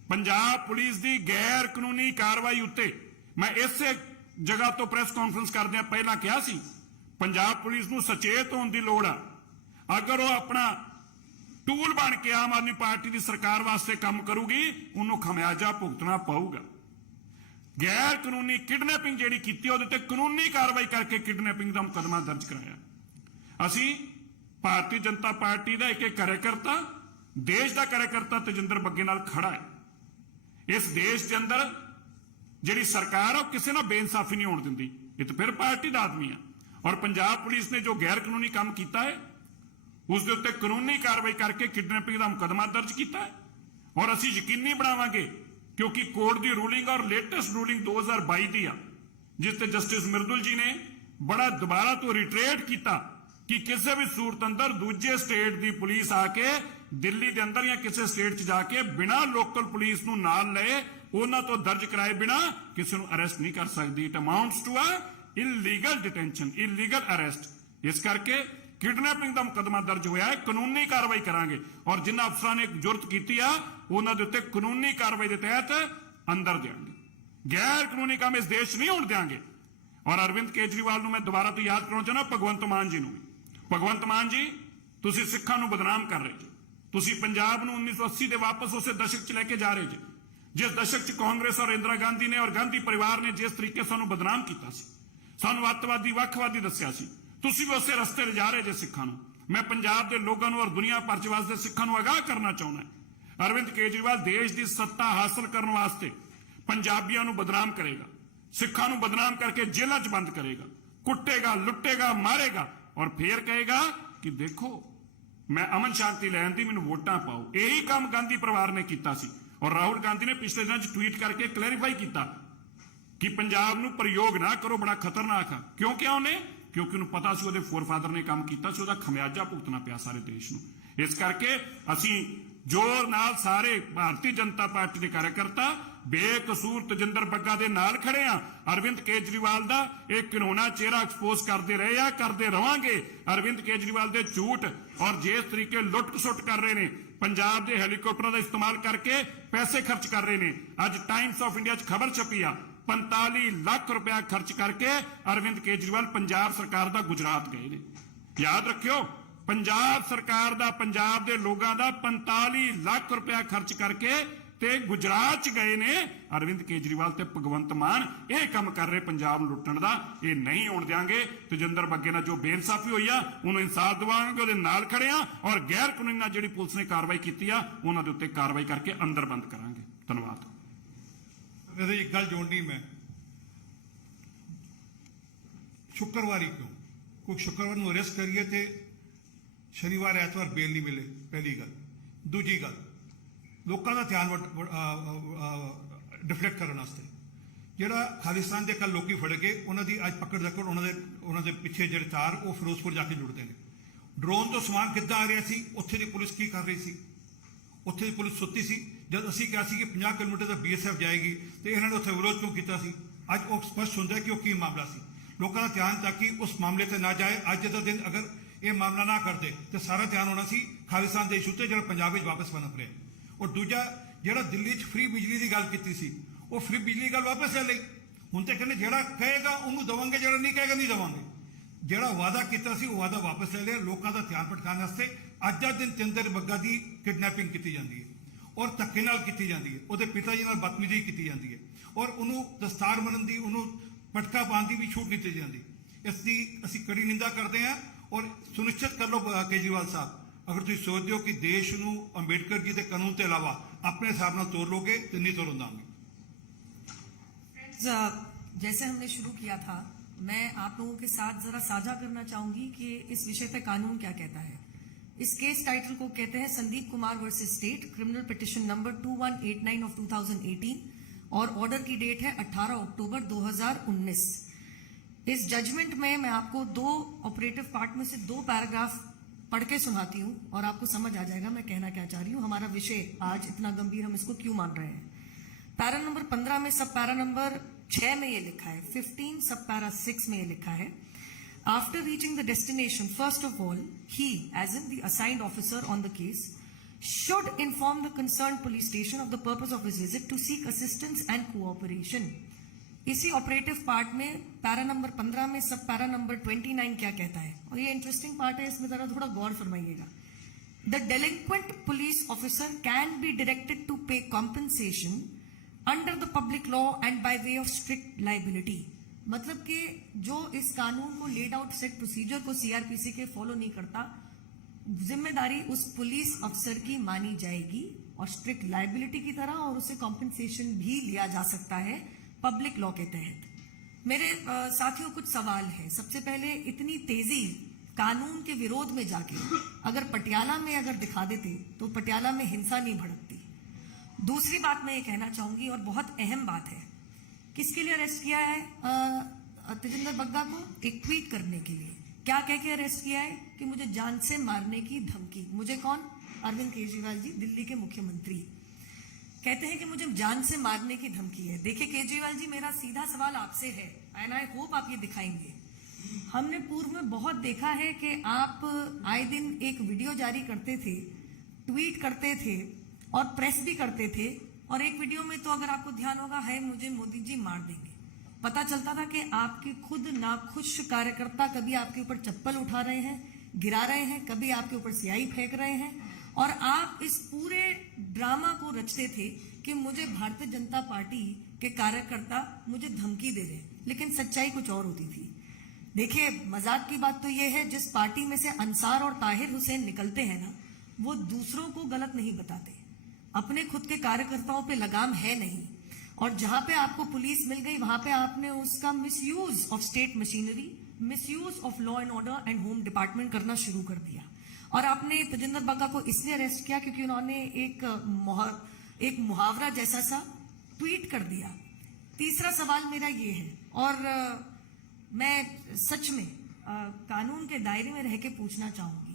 ਪੰਜਾਬ ਪੁਲਿਸ ਦੀ ਗੈਰ ਕਾਨੂੰਨੀ ਕਾਰਵਾਈ ਉੱਤੇ ਮੈਂ ਇਸੇ ਜਗ੍ਹਾ ਤੋਂ ਪ੍ਰੈਸ ਕਾਨਫਰੰਸ ਕਰਦਿਆਂ ਪਹਿਲਾਂ ਕਿਹਾ ਸੀ, ਪੰਜਾਬ ਪੁਲਿਸ ਨੂੰ ਸੁਚੇਤ ਹੋਣ ਦੀ ਲੋੜ ਆ। ਅਗਰ ਉਹ ਆਪਣਾ ਟੂਲ ਬਣ ਕੇ ਆਮ ਆਦਮੀ ਪਾਰਟੀ ਦੀ ਸਰਕਾਰ ਵਾਸਤੇ ਕੰਮ ਕਰੂਗੀ, ਉਹਨੂੰ ਖਮਿਆਜਾ ਭੁਗਤਣਾ ਪਊਗਾ। ਗੈਰ ਕਾਨੂੰਨੀ ਕਿਡਨੈਪਿੰਗ ਜਿਹੜੀ ਕੀਤੀ ਉਹਦੇ ਤੇ ਕਾਨੂੰਨੀ ਕਾਰਵਾਈ ਕਰਕੇ ਕਿਡਨੈਪਿੰਗ ਦਾ ਮੁਕੱਦਮਾ ਦਰਜ ਕਰਾਇਆ। ਅਸੀਂ ਭਾਰਤੀ ਜਨਤਾ ਪਾਰਟੀ ਦਾ ਇੱਕ ਕਾਰਜਕਰਤਾ, ਦੇਸ਼ ਦਾ ਕਾਰਜਕਰਤਾ ਤਜਿੰਦਰ ਬੱਗੇ ਨਾਲ ਖੜਾ ਹੈ। ਇਸ ਦੇਸ਼ ਦੇ ਅੰਦਰ ਜਿਹੜੀ ਸਰਕਾਰ ਆ ਉਹ ਕਿਸੇ ਨਾਲ ਬੇਇਨਸਾਫੀ ਨਹੀਂ ਹੋਣ ਦਿੰਦੀ। ਇਹ ਤਾਂ ਫਿਰ ਪਾਰਟੀ ਦਾ ਆਦਮੀ ਆ। ਔਰ ਪੰਜਾਬ ਪੁਲਿਸ ਨੇ ਜੋ ਗੈਰ ਕਾਨੂੰਨੀ ਕੰਮ ਕੀਤਾ ਹੈ ਉਸ ਦੇ ਉੱਤੇ ਕਾਨੂੰਨੀ ਕਾਰਵਾਈ ਕਰਕੇ ਕਿਡਨੈਪਿੰਗ ਦਾ ਮੁਕੱਦਮਾ ਦਰਜ ਕੀਤਾ ਹੈ। ਔਰ ਅਸੀਂ ਯਕੀਨੀ ਬਣਾਵਾਂਗੇ, ਕਿਉਂਕਿ ਕੋਰਟ ਦੀ ਰੂਲਿੰਗ ਔਰ ਲੇਟੈਸਟ ਰੂਲਿੰਗ 2022 ਦੀ ਆ, ਜਿਸ ਤੇ ਜਸਟਿਸ ਮਿਰਦੁਲ ਜੀ ਨੇ ਬੜਾ ਦੁਬਾਰਾ ਤੋਂ ਰਿਟਰੇਟ ਕੀਤਾ ਕਿ ਕਿਸੇ ਵੀ ਸੂਰਤ ਅੰਦਰ ਦੂਜੇ ਸਟੇਟ ਦੀ ਪੁਲਿਸ ਆ ਕੇ ਦਿੱਲੀ ਦੇ ਅੰਦਰ ਜਾਂ ਕਿਸੇ ਸਟੇਟ 'ਚ ਜਾ ਕੇ ਬਿਨਾਂ ਲੋਕਲ ਪੁਲਿਸ ਨੂੰ ਨਾਲ ਲਏ, ਉਹਨਾਂ ਤੋਂ ਦਰਜ ਕਰਾਏ ਬਿਨਾਂ ਕਿਸੇ ਨੂੰ ਅਰੈਸਟ ਨਹੀਂ ਕਰ ਸਕਦੀ। It amounts to a illegal detention, illegal arrest. ਇਸ ਕਰਕੇ ਕਿਡਨੈਪਿੰਗ ਦਾ ਮੁਕੱਦਮਾ ਦਰਜ ਹੋਇਆ ਹੈ। ਕਾਨੂੰਨੀ ਕਾਰਵਾਈ ਕਰਾਂਗੇ ਔਰ ਜਿਨ੍ਹਾਂ ਅਫਸਰਾਂ ਨੇ ਜੁਰਤ ਕੀਤੀ ਆ ਉਹਨਾਂ ਦੇ ਉੱਤੇ ਕਾਨੂੰਨੀ ਕਾਰਵਾਈ ਦੇ ਤਹਿਤ ਅੰਦਰ ਦੇਵਾਂਗੇ। ਗੈਰ ਕਾਨੂੰਨੀ ਕੰਮ ਇਸ ਦੇਸ਼ 'ਚ ਨਹੀਂ ਹੋਣ ਦੇਵਾਂਗੇ। ਔਰ ਅਰਵਿੰਦ ਕੇਜਰੀਵਾਲ ਨੂੰ ਮੈਂ ਦੁਬਾਰਾ ਤੋਂ ਯਾਦ ਕਰਾਉਣਾ ਚਾਹੁੰਦਾ, ਭਗਵੰਤ ਮਾਨ ਜੀ ਨੂੰ ਵੀ। ਭਗਵੰਤ ਮਾਨ ਜੀ, ਤੁਸੀਂ ਸਿੱਖਾਂ ਨੂੰ ਬਦਨਾਮ ਕਰ ਰਹੇ ਜੀ। ਤੁਸੀਂ ਪੰਜਾਬ ਨੂੰ 1980 ਦੇ ਵਾਪਸ ਉਸੇ ਦਸ਼ਕ 'ਚ ਲੈ ਕੇ ਜਾ ਰਹੇ ਜੀ, ਜਿਸ ਦਸ਼ਕ 'ਚ ਕਾਂਗਰਸ ਔਰ ਇੰਦਰਾ ਗਾਂਧੀ ਨੇ ਔਰ ਗਾਂਧੀ ਪਰਿਵਾਰ ਨੇ ਜਿਸ ਤਰੀਕੇ ਸਾਨੂੰ ਬਦਨਾਮ ਕੀਤਾ ਸੀ, ਸਾਨੂੰ ਅੱਤਵਾਦੀ, ਵੱਖਵਾਦੀ ਦੱਸਿਆ ਸੀ। ਤੁਸੀਂ ਵੀ ਉਸੇ ਰਸਤੇ 'ਤੇ ਜਾ ਰਹੇ ਜੇ ਸਿੱਖਾਂ ਨੂੰ। ਮੈਂ ਪੰਜਾਬ ਦੇ ਲੋਕਾਂ ਨੂੰ ਔਰ ਦੁਨੀਆ ਭਰ 'ਚ ਵਸਦੇ ਸਿੱਖਾਂ ਨੂੰ ਅਗਾਹ ਕਰਨਾ ਚਾਹੁੰਦਾ। ਅਰਵਿੰਦ ਕੇਜਰੀਵਾਲ ਦੇਸ਼ ਦੀ ਸੱਤਾ ਹਾਸਲ ਕਰਨ ਵਾਸਤੇ ਪੰਜਾਬੀਆਂ ਨੂੰ ਬਦਨਾਮ ਕਰੇਗਾ, ਸਿੱਖਾਂ ਨੂੰ ਬਦਨਾਮ ਕਰਕੇ ਜੇਲ੍ਹਾਂ 'ਚ ਬੰਦ ਕਰੇਗਾ, ਕੁੱਟੇਗਾ, ਲੁੱਟੇਗਾ, ਮਾਰੇਗਾ ਔਰ ਫੇਰ ਕਹੇਗਾ ਕਿ ਦੇਖੋ ਮੈਂ ਅਮਨ ਸ਼ਾਂਤੀ ਲੈਣ ਦੀ, ਮੈਨੂੰ ਵੋਟਾਂ ਪਾਓ। ਇਹੀ ਕੰਮ ਗਾਂਧੀ ਪਰਿਵਾਰ ਨੇ ਕੀਤਾ ਸੀ ਔਰ ਰਾਹੁਲ ਗਾਂਧੀ ਨੇ ਪਿਛਲੇ ਦਿਨਾਂ 'ਚ ਟਵੀਟ ਕਰਕੇ ਕਲੈਰੀਫਾਈ ਕੀਤਾ ਕਿ ਪੰਜਾਬ ਨੂੰ ਪ੍ਰਯੋਗ ਨਾ ਕਰੋ, ਬੜਾ ਖਤਰਨਾਕ ਆ। ਕਿਉਂ ਕਿਹਾ ਉਹਨੇ? ਕਿਉਂਕਿ ਉਹਨੂੰ ਪਤਾ ਸੀ ਉਹਦੇ ਫੋਰਫਾਦਰ ਨੇ ਕੰਮ ਕੀਤਾ ਸੀ, ਉਹਦਾ ਖਮਿਆਜਾ ਭੁਗਤਣਾ ਪਿਆ ਸਾਰੇ ਦੇਸ਼ ਨੂੰ। ਇਸ ਕਰਕੇ ਅਸੀਂ ਜ਼ੋਰ ਨਾਲ ਸਾਰੇ ਭਾਰਤੀ ਜਨਤਾ ਪਾਰਟੀ ਦੇ ਕਾਰਜਕਰਤਾ ਬੇਕਸੂਰ ਤਜਿੰਦਰ ਬੱਗਾ ਦੇ ਨਾਲ ਖੜੇ ਆ। ਅਰਵਿੰਦ ਕੇਜਰੀਵਾਲ ਦਾ ਇਹ ਘਿਨੌਣਾ ਚਿਹਰਾ ਐਕਸਪੋਜ਼ ਕਰਦੇ ਰਹੇ ਆ, ਕਰਦੇ ਰਵਾਂਗੇ। ਅਰਵਿੰਦ ਕੇਜਰੀਵਾਲ ਦੇ ਝੂਠ ਔਰ ਜਿਸ ਤਰੀਕੇ ਲੁੱਟ-ਖਸੁੱਟ ਕਰ ਰਹੇ ਨੇ, ਪੰਜਾਬ ਦੇ ਹੈਲੀਕਾਪਟਰਾਂ ਦਾ ਇਸਤੇਮਾਲ ਕਰਕੇ ਪੈਸੇ ਖਰਚ ਕਰ ਰਹੇ ਨੇ। ਅੱਜ ਟਾਈਮਸ ਆਫ ਇੰਡੀਆ 'ਚ ਖਬਰ ਛਪੀ ਆ, 45 ਲੱਖ ਰੁਪਇਆ ਖਰਚ ਕਰਕੇ ਅਰਵਿੰਦ ਕੇਜਰੀਵਾਲ ਪੰਜਾਬ ਸਰਕਾਰ ਦਾ ਗੁਜਰਾਤ ਗਏ ਨੇ। ਯਾਦ ਰੱਖਿਓ, ਪੰਜਾਬ ਸਰਕਾਰ ਦਾ, ਪੰਜਾਬ ਦੇ ਲੋਕਾਂ ਦਾ 45 ਲੱਖ ਰੁਪਇਆ ਖਰਚ ਕਰਕੇ ਤੇ ਗੁਜਰਾਤ 'ਚ ਗਏ ਨੇ। ਅਰਵਿੰਦ ਕੇਜਰੀਵਾਲ ਤੇ ਭਗਵੰਤ ਮਾਨ ਇਹ ਕੰਮ ਕਰ ਰਹੇ ਪੰਜਾਬ ਨੂੰ ਲੁੱਟਣ ਦਾ। ਇਹ ਨਹੀਂ ਹੋਣ ਦਿਆਂਗੇ। ਤਜਿੰਦਰ ਬੱਗੇ ਨਾਲ ਜੋ ਬੇਇਨਸਾਫੀ ਹੋਈ ਆ ਉਹਨੂੰ ਇਨਸਾਫ ਦਿਵਾਵਾਂਗੇ, ਉਹਦੇ ਨਾਲ ਖੜੇ ਆ ਔਰ ਗੈਰ ਕਾਨੂੰਨੀ ਨਾਲ ਜਿਹੜੀ ਪੁਲਿਸ ਨੇ ਕਾਰਵਾਈ ਕੀਤੀ ਆ ਉਹਨਾਂ ਦੇ ਉੱਤੇ ਕਾਰਵਾਈ ਕਰਕੇ ਅੰਦਰ ਬੰਦ ਕਰਾਂਗੇ। ਧੰਨਵਾਦ। ਇਹਦੇ ਇੱਕ ਗੱਲ ਜੋੜਨੀ ਮੈਂ ਸ਼ੁੱਕਰਵਾਰ ਹੀ ਕਿਉਂ ਕੋਈ ਸ਼ੁੱਕਰਵਾਰ ਨੂੰ ਅਰੈਸਟ ਕਰੀਏ ਤੇ ਸ਼ਨੀਵਾਰ ਐਤਵਾਰ ਬੇਲ ਨਹੀਂ ਮਿਲੇ ਪਹਿਲੀ ਗੱਲ ਦੂਜੀ ਗੱਲ ਲੋਕਾਂ ਦਾ ਧਿਆਨ ਡਿਫਲੈਕਟ ਕਰਨ ਵਾਸਤੇ ਜਿਹੜਾ ਖਾਲਿਸਤਾਨ ਦੇ ਕੱਲ ਲੋਕੀ ਫੜ ਕੇ ਉਹਨਾਂ ਦੀ ਅੱਜ ਪਕੜ ਰੱਖੋ ਉਹਨਾਂ ਦੇ ਪਿੱਛੇ ਜਿਹੜੇ ਚਾਰ ਉਹ ਫਿਰੋਜ਼ਪੁਰ ਜਾ ਕੇ ਜੁੜਦੇ ਨੇ ਡਰੋਨ ਤੋਂ ਸਮਾਨ ਕਿੱਦਾਂ ਆ ਰਿਹਾ ਸੀ ਉੱਥੇ ਦੀ ਪੁਲਿਸ ਕੀ ਕਰ ਰਹੀ ਸੀ ਉੱਥੇ ਦੀ ਪੁਲਿਸ ਸੁੱਤੀ ਸੀ ਜਦ ਅਸੀਂ ਕਿਹਾ ਸੀ ਕਿ 50 ਕਿਲੋਮੀਟਰ ਦਾ BSF ਜਾਏਗੀ ਤੇ ਇਹਨਾਂ ਨੇ ਉੱਥੇ ਵਿਰੋਧ ਕਿਉਂ ਕੀਤਾ ਸੀ ਅੱਜ ਉਹ ਸਪਸ਼ਟ ਹੁੰਦਾ ਕਿ ਉਹ ਕੀ ਮਾਮਲਾ ਸੀ ਲੋਕਾਂ ਦਾ ਧਿਆਨ ਤਾਂ ਕਿ ਉਸ ਮਾਮਲੇ ਤੇ ਨਾ ਜਾਏ ਅੱਜ ਦਾ ਦਿਨ ਅਗਰ ਇਹ ਮਾਮਲਾ ਨਾ ਕਰਦੇ ਤੇ ਸਾਰਾ ਧਿਆਨ ਹੋਣਾ ਸੀ ਖਾਲਿਸਤਾਨ ਦੇ ਇਸ਼ੂ ਤੇ ਜਿਹੜਾ ਪੰਜਾਬ ਵਿੱਚ ਵਾਪਸ ਪਨਪ ਰਿਹਾ ਔਰ ਦੂਜਾ ਜਿਹੜਾ ਦਿੱਲੀ 'ਚ ਫ੍ਰੀ ਬਿਜਲੀ ਦੀ ਗੱਲ ਕੀਤੀ ਸੀ ਉਹ ਫ੍ਰੀ ਬਿਜਲੀ ਗੱਲ ਵਾਪਸ ਲੈ ਲਈ ਹੁਣ ਤੇ ਕਹਿੰਦੇ ਜਿਹੜਾ ਕਹੇਗਾ ਉਹਨੂੰ ਦੇਵਾਂਗੇ ਜਿਹੜਾ ਨਹੀਂ ਕਹੇਗਾ ਨਹੀਂ ਦੇਵਾਂਗੇ ਜਿਹੜਾ ਵਾਅਦਾ ਕੀਤਾ ਸੀ ਉਹ ਵਾਅਦਾ ਵਾਪਸ ਲੈ ਲਿਆ ਲੋਕਾਂ ਦਾ ਧਿਆਨ ਭਟਕਾਉਣ ਵਾਸਤੇ ਅੱਜ ਦਾ ਦਿਨ ਤਜਿੰਦਰ ਬੱਗਾ ਦੀ ਕਿਡਨੈਪਿੰਗ ਕੀਤੀ ਜਾਂਦੀ ਹੈ ਔਰ ਧੱਕੇ ਨਾਲ ਕੀਤੀ ਜਾਂਦੀ ਹੈ ਉਹਦੇ ਪਿਤਾ ਜੀ ਨਾਲ ਬਦਤਮੀਜ਼ੀ ਕੀਤੀ ਜਾਂਦੀ ਹੈ ਔਰ ਉਹਨੂੰ ਦਸਤਾਰ ਮੰਨਣ ਦੀ ਉਹਨੂੰ ਪਟਕਾ ਪਾਉਣ ਦੀ ਵੀ ਛੂਟ ਨਹੀਂ ਦਿੱਤੀ ਜਾਂਦੀ ਇਸ ਦੀ ਅਸੀਂ ਕੜੀ ਨਿੰਦਾ ਕਰਦੇ ਹਾਂ ਔਰ ਸੁਨਿਸ਼ਚਿਤ ਕਰ ਲਓ ਕੇਜਰੀਵਾਲ ਸਾਹਿਬ ਅਗਰ ਤੁਸੀਂ ਸੋਚਦੇ ਹੋ ਕਿ ਦੇਸ਼ ਨੂੰ ਅੰਬੇਡਕਰ ਜੀ ਦੇ ਕਾਨੂੰਨ ਤੋਂ ਇਲਾਵਾ ਆਪਣੇ ਹਿਸਾਬ ਨਾਲ ਤੋੜ ਲੋਗੇ ਤੇ ਨਹੀਂ ਤੋੜਨ ਦਾਂਗੇ जैसे हमने शुरू किया था मैं आप लोगों के साथ जरा साझा करना चाहूंगी कि इस विषय पे कानून क्या कहता है इस केस टाइटल को कहते हैं Sandeep Kumar versus state criminal petition number 2189 of 2018 और ऑर्डर की डेट है 18 अक्टूबर 2019। इस जजमेंट में मैं आपको दो ऑपरेटिव पार्ट में से दो पैराग्राफ पढ़ के सुनाती हूं और आपको समझ आ जाएगा मैं कहना क्या चाह रही हूं हमारा विषय आज इतना गंभीर हम इसको क्यों मान रहे हैं। पैरा नंबर 15 में सब पैरा नंबर 6 में ये लिखा है 15 सब पैरा 6 में ये लिखा है after reaching the destination first of all he as in the assigned officer on the case should inform the concern police station of the purpose of his visit to seek assistance and cooperation. इसी operative part में para number 15 में सब para number 29 क्या कहता है और ये interesting part है इसमें जरा थोड़ा गौर फरमाइएगा। The delinquent police officer can be directed to pay compensation under the public law and by way of strict liability. मतलब कि जो इस कानून को लेड आउट सेट प्रोसीजर को सीआरपीसी के फॉलो नहीं करता जिम्मेदारी उस पुलिस अफसर की मानी जाएगी और स्ट्रिक्ट लाइबिलिटी की तरह और उसे कॉम्पनसेशन भी लिया जा सकता है पब्लिक लॉ के तहत। मेरे साथियों कुछ सवाल है। सबसे पहले इतनी तेजी कानून के विरोध में जाके अगर पटियाला में अगर दिखा देते तो पटियाला में हिंसा नहीं भड़कती। दूसरी बात मैं ये कहना चाहूंगी और बहुत अहम बात है किसके लिए अरेस्ट किया है तजिंदर बग्गा को एक ट्वीट करने के लिए क्या कह के अरेस्ट किया है कि मुझे जान से मारने की धमकी। मुझे कौन अरविंद केजरीवाल जी दिल्ली के मुख्यमंत्री कहते हैं कि मुझे जान से मारने की धमकी है। देखिए केजरीवाल जी मेरा सीधा सवाल आपसे है एंड आई होप आप ये दिखाएंगे। हमने पूर्व में बहुत देखा है कि आप आए दिन एक वीडियो जारी करते थे ट्वीट करते थे और प्रेस भी करते थे और एक वीडियो में तो अगर आपको ध्यान होगा है मुझे मोदी जी मार देंगे। पता चलता था कि आपके खुद नाखुश कार्यकर्ता कभी आपके ऊपर चप्पल उठा रहे हैं गिरा रहे हैं कभी आपके ऊपर स्याही फेंक रहे हैं और आप इस पूरे ड्रामा को रचते थे कि मुझे भारतीय जनता पार्टी के कार्यकर्ता मुझे धमकी दे रहे हैं लेकिन सच्चाई कुछ और होती थी। देखिए मजाक की बात तो यह है जिस पार्टी में से अंसार और ताहिर हुसैन निकलते हैं ना वो दूसरों को गलत नहीं बताते अपने खुद के कार्यकर्ताओं पे लगाम है नहीं और जहां पे आपको पुलिस मिल गई वहां पे आपने उसका misuse of state machinery misuse of law and order and home department करना शुरू कर दिया और आपने तजिंदर बग्गा को इसलिए अरेस्ट किया क्योंकि उन्होंने एक मुहावरा जैसा सा ट्वीट कर दिया। तीसरा सवाल मेरा ये है और मैं सच में कानून के दायरे में रह के पूछना चाहूंगी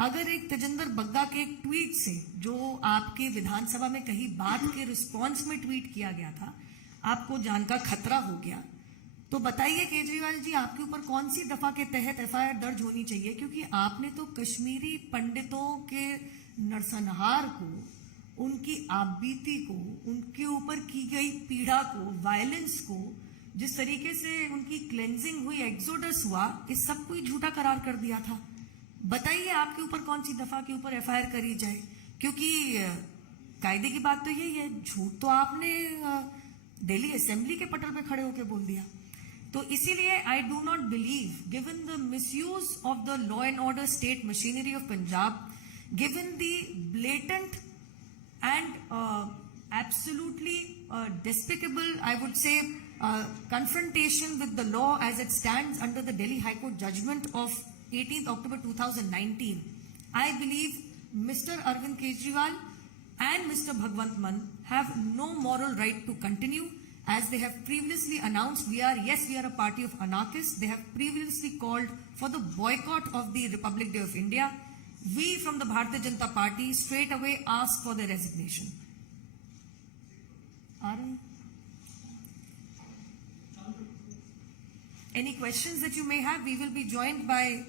अगर एक तजिंदर बग्गा के एक ट्वीट से जो आपके विधानसभा में कही बात के रिस्पॉन्स में ट्वीट किया गया था आपको जान का खतरा हो गया तो बताइए केजरीवाल जी आपके ऊपर कौन सी दफा के तहत एफआईआर दर्ज होनी चाहिए क्योंकि आपने तो कश्मीरी पंडितों के नरसंहार को उनकी आपबीती को उनके ऊपर की गई पीड़ा को वायलेंस को जिस तरीके से उनकी क्लेंजिंग हुई एक्सोडस हुआ इस सब को ही झूठा करार कर दिया था। बताइए आपके ऊपर कौन सी दफा के ऊपर एफआईआर करी जाए क्योंकि कायदे की बात तो यही है झूठ तो आपने दिल्ली असेंबली के पटल पे खड़े होकर बोल दिया। तो इसीलिए I do not believe given the misuse of the law and order state machinery of Punjab given the blatant and absolutely despicable, I would say, confrontation with the law as it stands under the Delhi High Court judgment of 18th October 2019. I believe Mr. Arvind Kejriwal and Mr. Bhagwant Mann have no moral right to continue, as they have previously announced. We are a party of anarchists. They have previously called for the boycott of the Republic Day of India. We from the Bharatiya Janata Party straight away ask for their resignation. Arun? Any questions that you may have? We will be joined by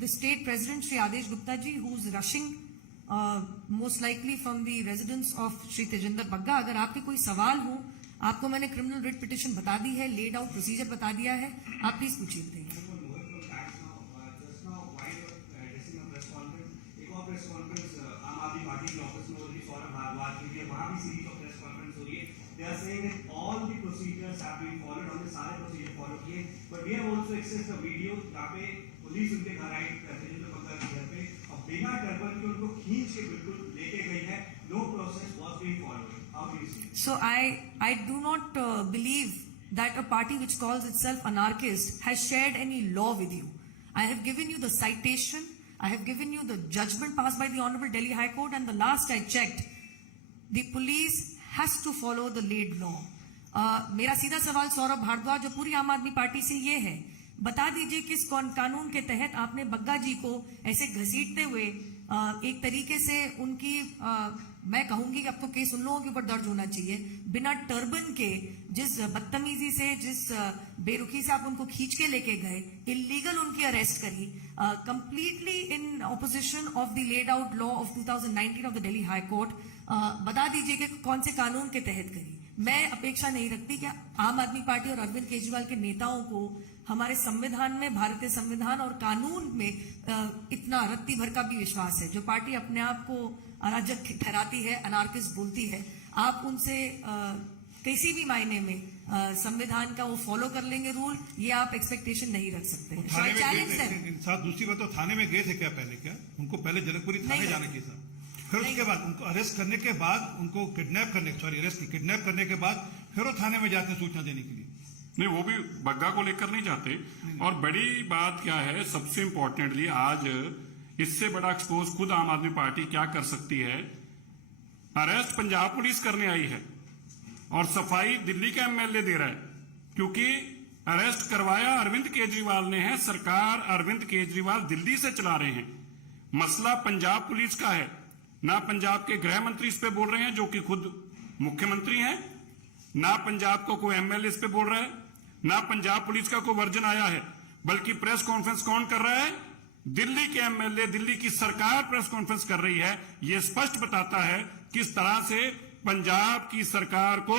the State President, Shri Adesh Gupta ji, who is rushing most likely from the residence of Shri Tejinder Bagga. अगर आपके कोई सवाल हो, आपको मैंने criminal writ petition बता दी है, laid out procedure बता दिया है, आप प्लीज पूछिए बताइए. प्रेस कॉन्फ्रेंस आम आदमी पार्टी के ऑफिस में हो रही है, सौरभ भारद्वाज की है, वहां भी सीरीज ऑफ प्रेस कॉन्फ्रेंस हो रही है. They are saying that all the procedures have been followed, हमने सारे प्रोसीजर फॉलो किए. But we have also access the video जहां पे पुलिस उनके घर आई, तेजिंदर बग्गा के घर पे, और बिना टर्बन के उनको खींच के बिल्कुल लेके गई है. No process was being followed. How do you see? So I do not believe that a party which calls itself anarchist has shared any law with you. I have given you the citation. I have given you the judgment passed by the Honorable Delhi High Court, and the last I checked, the police has to follow the laid law. मेरा सीधा सवाल सौरभ भारद्वाज और पूरी आम आदमी party से ये है, बता दीजिए किस कानून के तहत आपने बग्गा जी को ऐसे घसीटते हुए एक तरीके से उनकी मैं कहूंगी कि अब तो केस उन लोगों के ऊपर दर्ज होना चाहिए, बिना टर्बन के, जिस बदतमीजी से, जिस बेरुखी से आप उनको खींच के लेके गए, इलीगल उनकी अरेस्ट करी, completely in opposition of the laid out law of 2019 of the Delhi high court. बता दीजिए कि कौन से कानून के तहत करी. मैं अपेक्षा नहीं रखती कि आम आदमी पार्टी और अरविंद केजरीवाल के नेताओं को हमारे संविधान में, भारतीय संविधान और कानून में इतना रत्ती भर का भी विश्वास है. जो पार्टी अपने आप को अराजक ठहराती है, अनार्किस्ट बोलती है, आप उनसे किसी भी मायने में संविधान का वो फॉलो कर लेंगे रूल, ये आप एक्सपेक्टेशन नहीं रख सकते हैं. थाने में गए थे, साथ दूसरी बात, तो थाने में गए थे क्या पहले? क्या उनको पहले जनकपुरी थाने जाना चाहिए था? फिर उसके बाद उनको अरेस्ट करने के बाद, उनको किडनैप करने के बाद फिर वो थाने में जाते हैं सूचना देने के लिए. नहीं, वो भी बग्गा को लेकर नहीं जाते. और बड़ी बात क्या है, सबसे इंपॉर्टेंटली आज इससे बड़ा एक्सपोज खुद आम आदमी पार्टी क्या कर सकती है. अरेस्ट पंजाब पुलिस करने आई है और सफाई दिल्ली का एमएलए दे रहा है, क्योंकि अरेस्ट करवाया अरविंद केजरीवाल ने है. सरकार अरविंद केजरीवाल दिल्ली से चला रहे हैं. मसला पंजाब पुलिस का है. ना पंजाब के गृह मंत्री इस पे बोल रहे हैं, जो कि खुद मुख्यमंत्री हैं, ना पंजाब को कोई एमएलए इस पे बोल रहा है, ना पंजाब पुलिस का कोई वर्जन आया है. बल्कि प्रेस कॉन्फ्रेंस कौन कर रहा है? दिल्ली के एमएलए, दिल्ली की सरकार प्रेस कॉन्फ्रेंस कर रही है. यह स्पष्ट बताता है किस तरह से पंजाब की सरकार को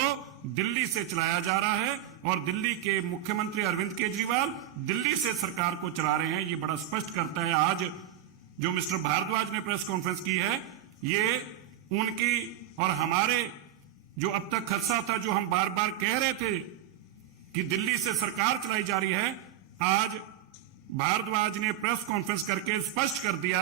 दिल्ली से चलाया जा रहा है और दिल्ली के मुख्यमंत्री अरविंद केजरीवाल दिल्ली से सरकार को चला रहे हैं. ये बड़ा स्पष्ट करता है. आज जो मिस्टर भारद्वाज ने प्रेस कॉन्फ्रेंस की है, ये उनकी और हमारे जो अब तक खदशा था, जो हम बार बार कह रहे थे कि दिल्ली से सरकार चलाई जा रही है, आज भारद्वाज ने प्रेस कॉन्फ्रेंस करके स्पष्ट कर दिया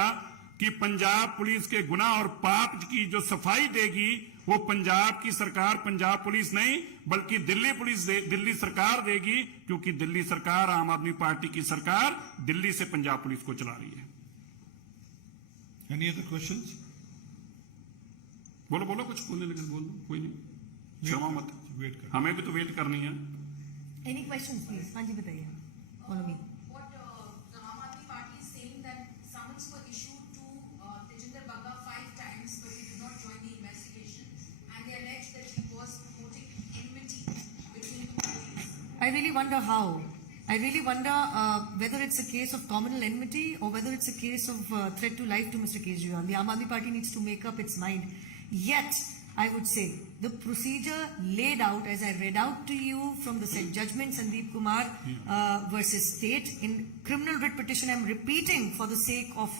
कि पंजाब पुलिस के गुनाह और पाप की जो सफाई देगी वो पंजाब की सरकार, पंजाब पुलिस नहीं बल्कि दिल्ली पुलिस दिल्ली सरकार देगी, क्योंकि दिल्ली सरकार, आम आदमी पार्टी की सरकार दिल्ली से पंजाब पुलिस को चला रही है. Any other questions? बोलो बोलो, कुछ बोलने लगे बोल दो, कोई नहीं, शर्मा मत. वेट कर, हमें भी तो वेट करनी है. Any questions please? हाँ जी बताइए. Follow me. What the Aam Aadmi Party is saying that summons were issued to Tejinder Bagga 5 times, but he did not join the investigation, and they allege that he was promoting enmity between the parties. I really wonder how. I really wonder whether it's a case of communal enmity or whether it's a case of threat to life to Mr. Kejriwal. The Aam Aadmi Party needs to make up its mind. Yet, I would say, the procedure laid out, as I read out to you from the said judgment, Sandeep Kumar versus State, in criminal writ petition, I am repeating for the sake of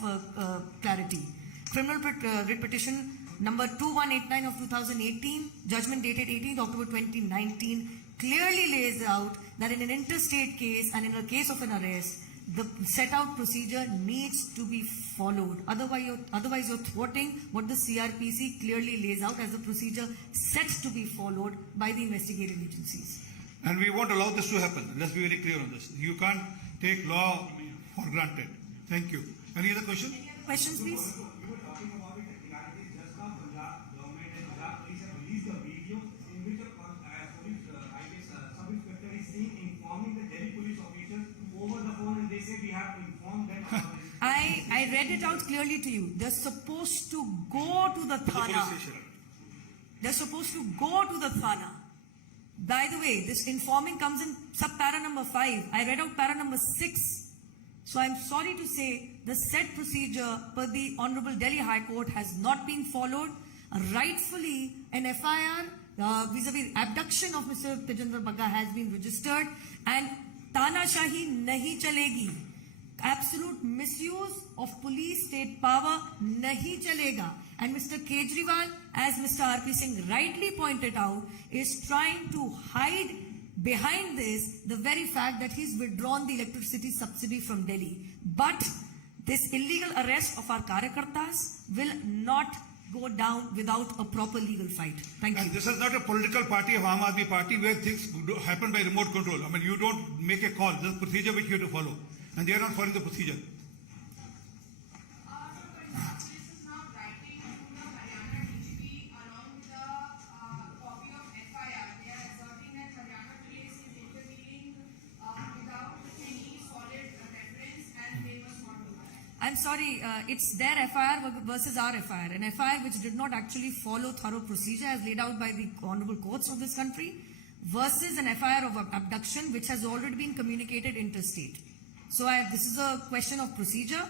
clarity. Criminal writ petition number 2189 of 2018, judgment dated 18th October 2019, clearly lays out that in an interstate case and in a case of an arrest, the set out procedure needs to be followed. Otherwise you're thwarting what the CRPC clearly lays out as the procedure set to be followed by the investigative agencies. And we won't allow this to happen. Let's be very clear on this. You can't take law for granted. Thank you. Any other question? Any other questions, please? You were talking about it technicalities. Just now, Punjab government and Punjab police have released a video in which a police, sub-inspector is seen informing the Delhi police officers over the phone, and they say we have informed them about this. I read it out clearly to you. They're supposed to go to the Thana. They're supposed to go to the Thana. By the way, this informing comes in sub-para number 5. I read out para number 6. So I'm sorry to say the said procedure per the Honorable Delhi High Court has not been followed. Rightfully, an FIR vis-a-vis abduction of Mr. Tejinder Bagga has been registered, and तानाशाही nahi chalegi. Absolute misuse of police state power nahi chalega. And Mr. Kejriwal, as Mr. R.P. Singh rightly pointed out, is trying to hide behind this the very fact that he's withdrawn the electricity subsidy from Delhi. But this illegal arrest of our Karyakartas will not go down without a proper legal fight. Thank you. And this is not a political party of Aam Aadmi Party where things happen by remote control. I mean, you don't make a call. There's a procedure which you have to follow. And they are not following the procedure. This is now writing to the Haryana DGP along with a copy of FIR. They are asserting that Haryana police is intervening without any solid reference, and they must not do that. I'm sorry, it's their FIR versus our FIR. An FIR which did not actually follow thorough procedure as laid out by the honorable courts of this country versus an FIR of abduction which has already been communicated interstate. So this is a question of procedure.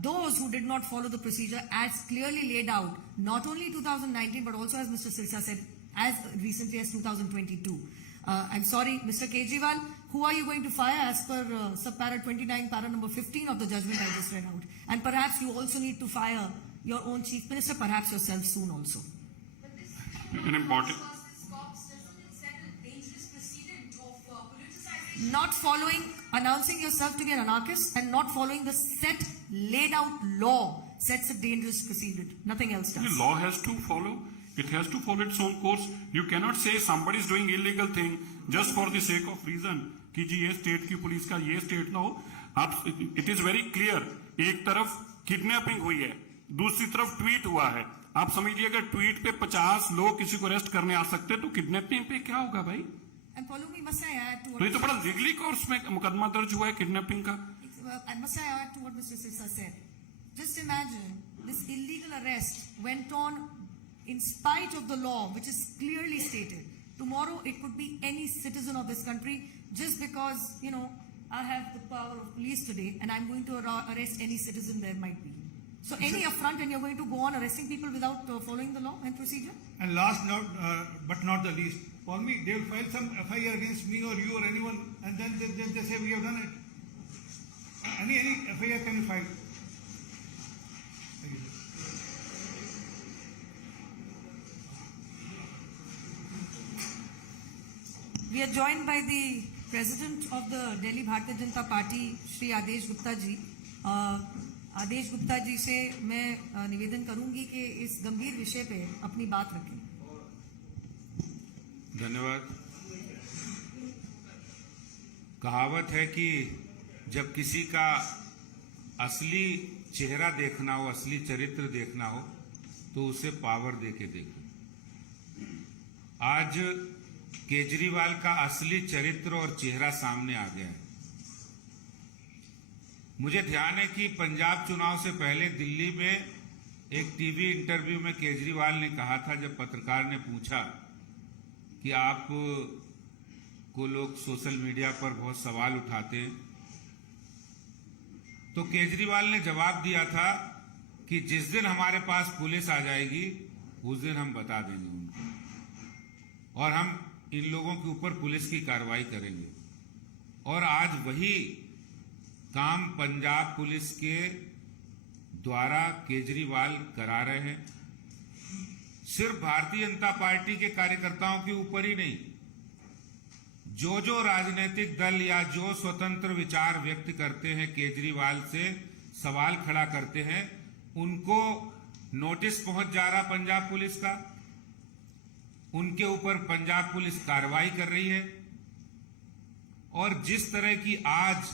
Those who did not follow the procedure as clearly laid out, not only 2019 but also as Mr. Sirsa said, as recently as 2022. I'm sorry, Mr. Kejriwal, who are you going to fire as per sub-para 29, para number 15 of the judgment I just read out? And perhaps you also need to fire your own chief minister, perhaps yourself soon also. But this An important- versus cops, doesn't it set a dangerous precedent of politicization? Not following, announcing yourself to be an anarchist and not following the set laid out law sets a dangerous precedent. Nothing else The does. law has to follow. It has to follow its own course. You cannot say somebody is doing illegal thing just for the sake of reason कि जी ये state की police का ये state ना हो. आप it is very clear. एक तरफ किडनैपिंग हुई है, दूसरी तरफ ट्वीट हुआ है. आप समझिए अगर ट्वीट पे 50 लोग किसी को अरेस्ट करने आ सकते तो किडनैपिंग पे क्या होगा भाई? And Palumi, must I add to तो ये तो बड़ा लीगली कोर्स में मुकदमा दर्ज हुआ है किडनैपिंग का. must I add to what Mr. Sirsa said? Just imagine this illegal arrest went on in spite of the law, which is clearly stated. Tomorrow it could be any citizen of this country just because, I have the power of police today and I'm going to arrest any citizen there might be. So any affront and you're going to go on arresting people without following the law and procedure? And last but not the least, for me, they will file some FIR against me or you or anyone, and then they say we have done it. Any FIR can be filed. Thank you. We are joined by the President of the Delhi Bharatiya Janata Party, Shri Adesh Gupta ji. आदेश गुप्ता जी से मैं निवेदन करूंगी कि इस गंभीर विषय पे अपनी बात रखें. धन्यवाद. कहावत है कि जब किसी का असली चेहरा देखना हो, असली चरित्र देखना हो, तो उसे पावर देके देखो. आज केजरीवाल का असली चरित्र और चेहरा सामने आ गया है. मुझे ध्यान है कि पंजाब चुनाव से पहले दिल्ली में एक टीवी इंटरव्यू में केजरीवाल ने कहा था, जब पत्रकार ने पूछा कि आप को लोग सोशल मीडिया पर बहुत सवाल उठाते हैं, तो केजरीवाल ने जवाब दिया था कि जिस दिन हमारे पास पुलिस आ जाएगी उस दिन हम बता देंगे उनको और हम इन लोगों के ऊपर पुलिस की कार्रवाई करेंगे. और आज वही काम पंजाब पुलिस के द्वारा केजरीवाल करा रहे हैं. सिर्फ भारतीय जनता पार्टी के कार्यकर्ताओं के ऊपर ही नहीं, जो राजनीतिक दल या जो स्वतंत्र विचार व्यक्त करते हैं, केजरीवाल से सवाल खड़ा करते हैं, उनको नोटिस पहुंच जा रहा पंजाब पुलिस का, उनके ऊपर पंजाब पुलिस कार्रवाई कर रही है। और जिस तरह की आज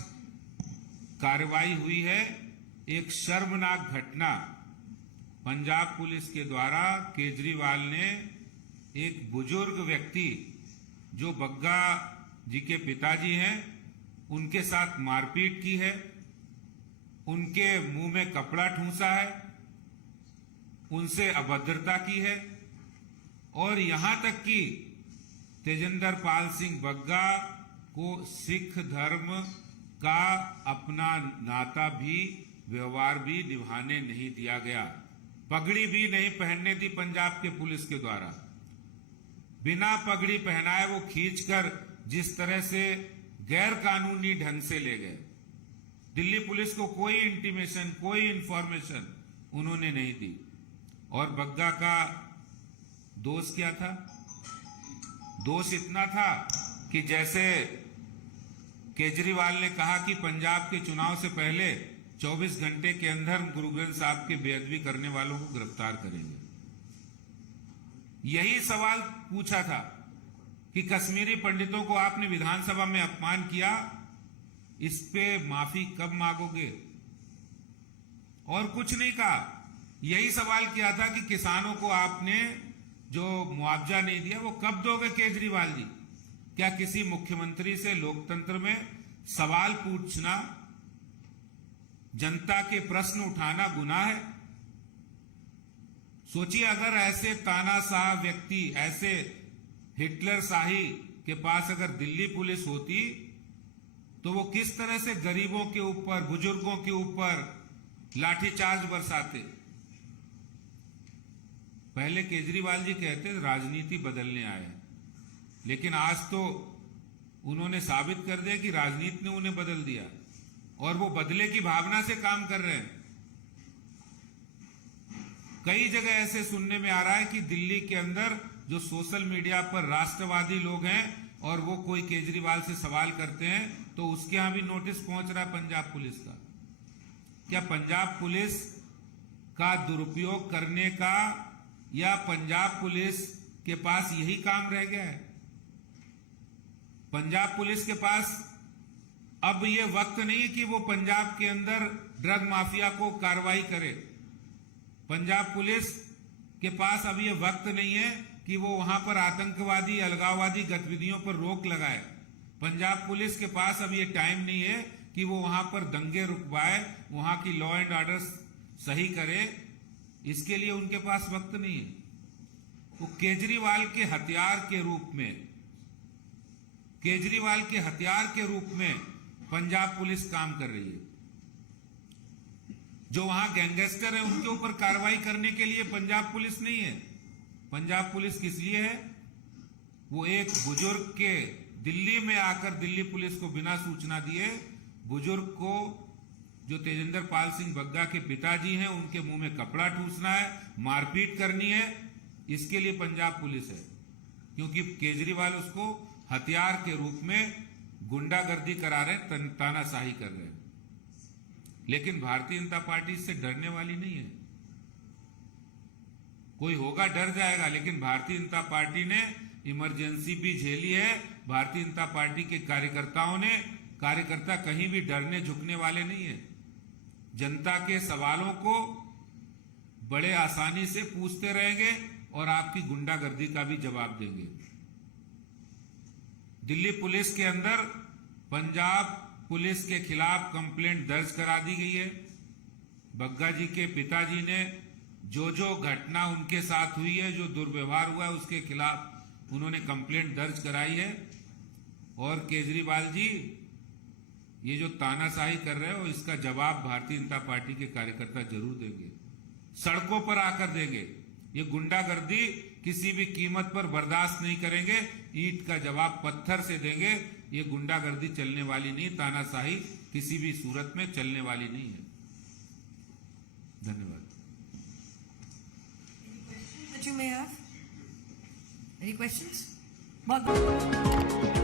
कार्रवाई हुई है, एक शर्मनाक घटना, पंजाब पुलिस के द्वारा केजरीवाल ने एक बुजुर्ग व्यक्ति जो बग्गा जी के पिताजी हैं, उनके साथ मारपीट की है, उनके मुंह में कपड़ा ठूंसा है, उनसे अभद्रता की है, और यहां तक कि तेजिंदर पाल सिंह बग्गा को सिख धर्म का अपना नाता भी, व्यवहार भी निभाने नहीं दिया गया। पगड़ी भी नहीं पहनने दी पंजाब के पुलिस के द्वारा। बिना पगड़ी पहनाए वो खींचकर जिस तरह से गैर कानूनी ढंग से ले गए, दिल्ली पुलिस को कोई इंटीमेशन, कोई इंफॉर्मेशन उन्होंने नहीं दी। और बग्गा का दोष क्या था? दोष इतना था कि जैसे केजरीवाल ने कहा कि पंजाब के चुनाव से पहले 24 घंटे के अंदर गुरु ग्रंथ साहब की बेअदबी करने वालों को गिरफ्तार करेंगे। यही सवाल पूछा था कि कश्मीरी पंडितों को आपने विधानसभा में अपमान किया, इस पे माफी कब मांगोगे? और कुछ नहीं कहा। यही सवाल किया था कि किसानों को आपने जो मुआवजा नहीं दिया वो कब दोगे केजरीवाल जी? क्या किसी मुख्यमंत्री से लोकतंत्र में सवाल पूछना, जनता के प्रश्न उठाना गुनाह है? सोचिए, अगर ऐसे तानाशाह व्यक्ति, ऐसे हिटलर शाही के पास अगर दिल्ली पुलिस होती तो वो किस तरह से गरीबों के ऊपर, बुजुर्गों के ऊपर लाठीचार्ज बरसाते। पहले केजरीवाल जी कहते राजनीति बदलने आए, लेकिन आज तो उन्होंने साबित कर दिया कि राजनीति ने उन्हें बदल दिया और वो बदले की भावना से काम कर रहे हैं। कई जगह ऐसे सुनने में आ रहा है कि दिल्ली के अंदर जो सोशल मीडिया पर राष्ट्रवादी लोग हैं और वो कोई केजरीवाल से सवाल करते हैं तो उसके यहां भी नोटिस पहुंच रहा है पंजाब पुलिस का। क्या पंजाब पुलिस का दुरुपयोग करने का या पंजाब पुलिस के पास यही काम रह गया है? पंजाब पुलिस के पास अब ये वक्त नहीं है कि वो पंजाब के अंदर ड्रग माफिया को कार्रवाई करे। पंजाब पुलिस के पास अब ये वक्त नहीं है कि वो वहां पर आतंकवादी, अलगाववादी गतिविधियों पर रोक लगाए। पंजाब पुलिस के पास अब ये टाइम नहीं है कि वो वहां पर दंगे रुकवाए, वहां की लॉ एंड ऑर्डर सही करे। इसके लिए उनके पास वक्त नहीं है। वो केजरीवाल के हथियार के रूप में, केजरीवाल के हथियार के रूप में पंजाब पुलिस काम कर रही है। जो वहां गैंगस्टर है उनके ऊपर कार्रवाई करने के लिए पंजाब पुलिस नहीं है। पंजाब पुलिस किस लिए है? वो एक बुजुर्ग के दिल्ली में आकर दिल्ली पुलिस को बिना सूचना दिए बुजुर्ग को, जो तेजिंदर पाल सिंह बग्गा के पिताजी हैं, उनके मुंह में कपड़ा ठूसना है, मारपीट करनी है, इसके लिए पंजाब पुलिस है। क्योंकि केजरीवाल उसको हथियार के रूप में गुंडागर्दी करा रहे हैं, तानाशाही कर रहे हैं। लेकिन भारतीय जनता पार्टी इससे डरने वाली नहीं है। कोई होगा डर जाएगा, लेकिन भारतीय जनता पार्टी ने इमरजेंसी भी झेली है। भारतीय जनता पार्टी के कार्यकर्ता कहीं भी डरने झुकने वाले नहीं है। जनता के सवालों को बड़े आसानी से पूछते रहेंगे और आपकी गुंडागर्दी का भी जवाब देंगे। दिल्ली पुलिस के अंदर पंजाब पुलिस के खिलाफ कंप्लेंट दर्ज करा दी गई है। बग्गा जी के पिताजी ने जो घटना उनके साथ हुई है, जो दुर्व्यवहार हुआ है, उसके खिलाफ उन्होंने कंप्लेंट दर्ज कराई है। और केजरीवाल जी ये जो तानाशाही कर रहे हो, इसका जवाब भारतीय जनता पार्टी के कार्यकर्ता जरूर देंगे, सड़कों पर आकर देंगे। ये गुंडागर्दी किसी भी कीमत पर बर्दाश्त नहीं करेंगे। ईंट का जवाब पत्थर से देंगे। ये गुंडागर्दी चलने वाली नहीं, तानाशाही किसी भी सूरत में चलने वाली नहीं है। धन्यवाद। That you may have? Any questions? बहुत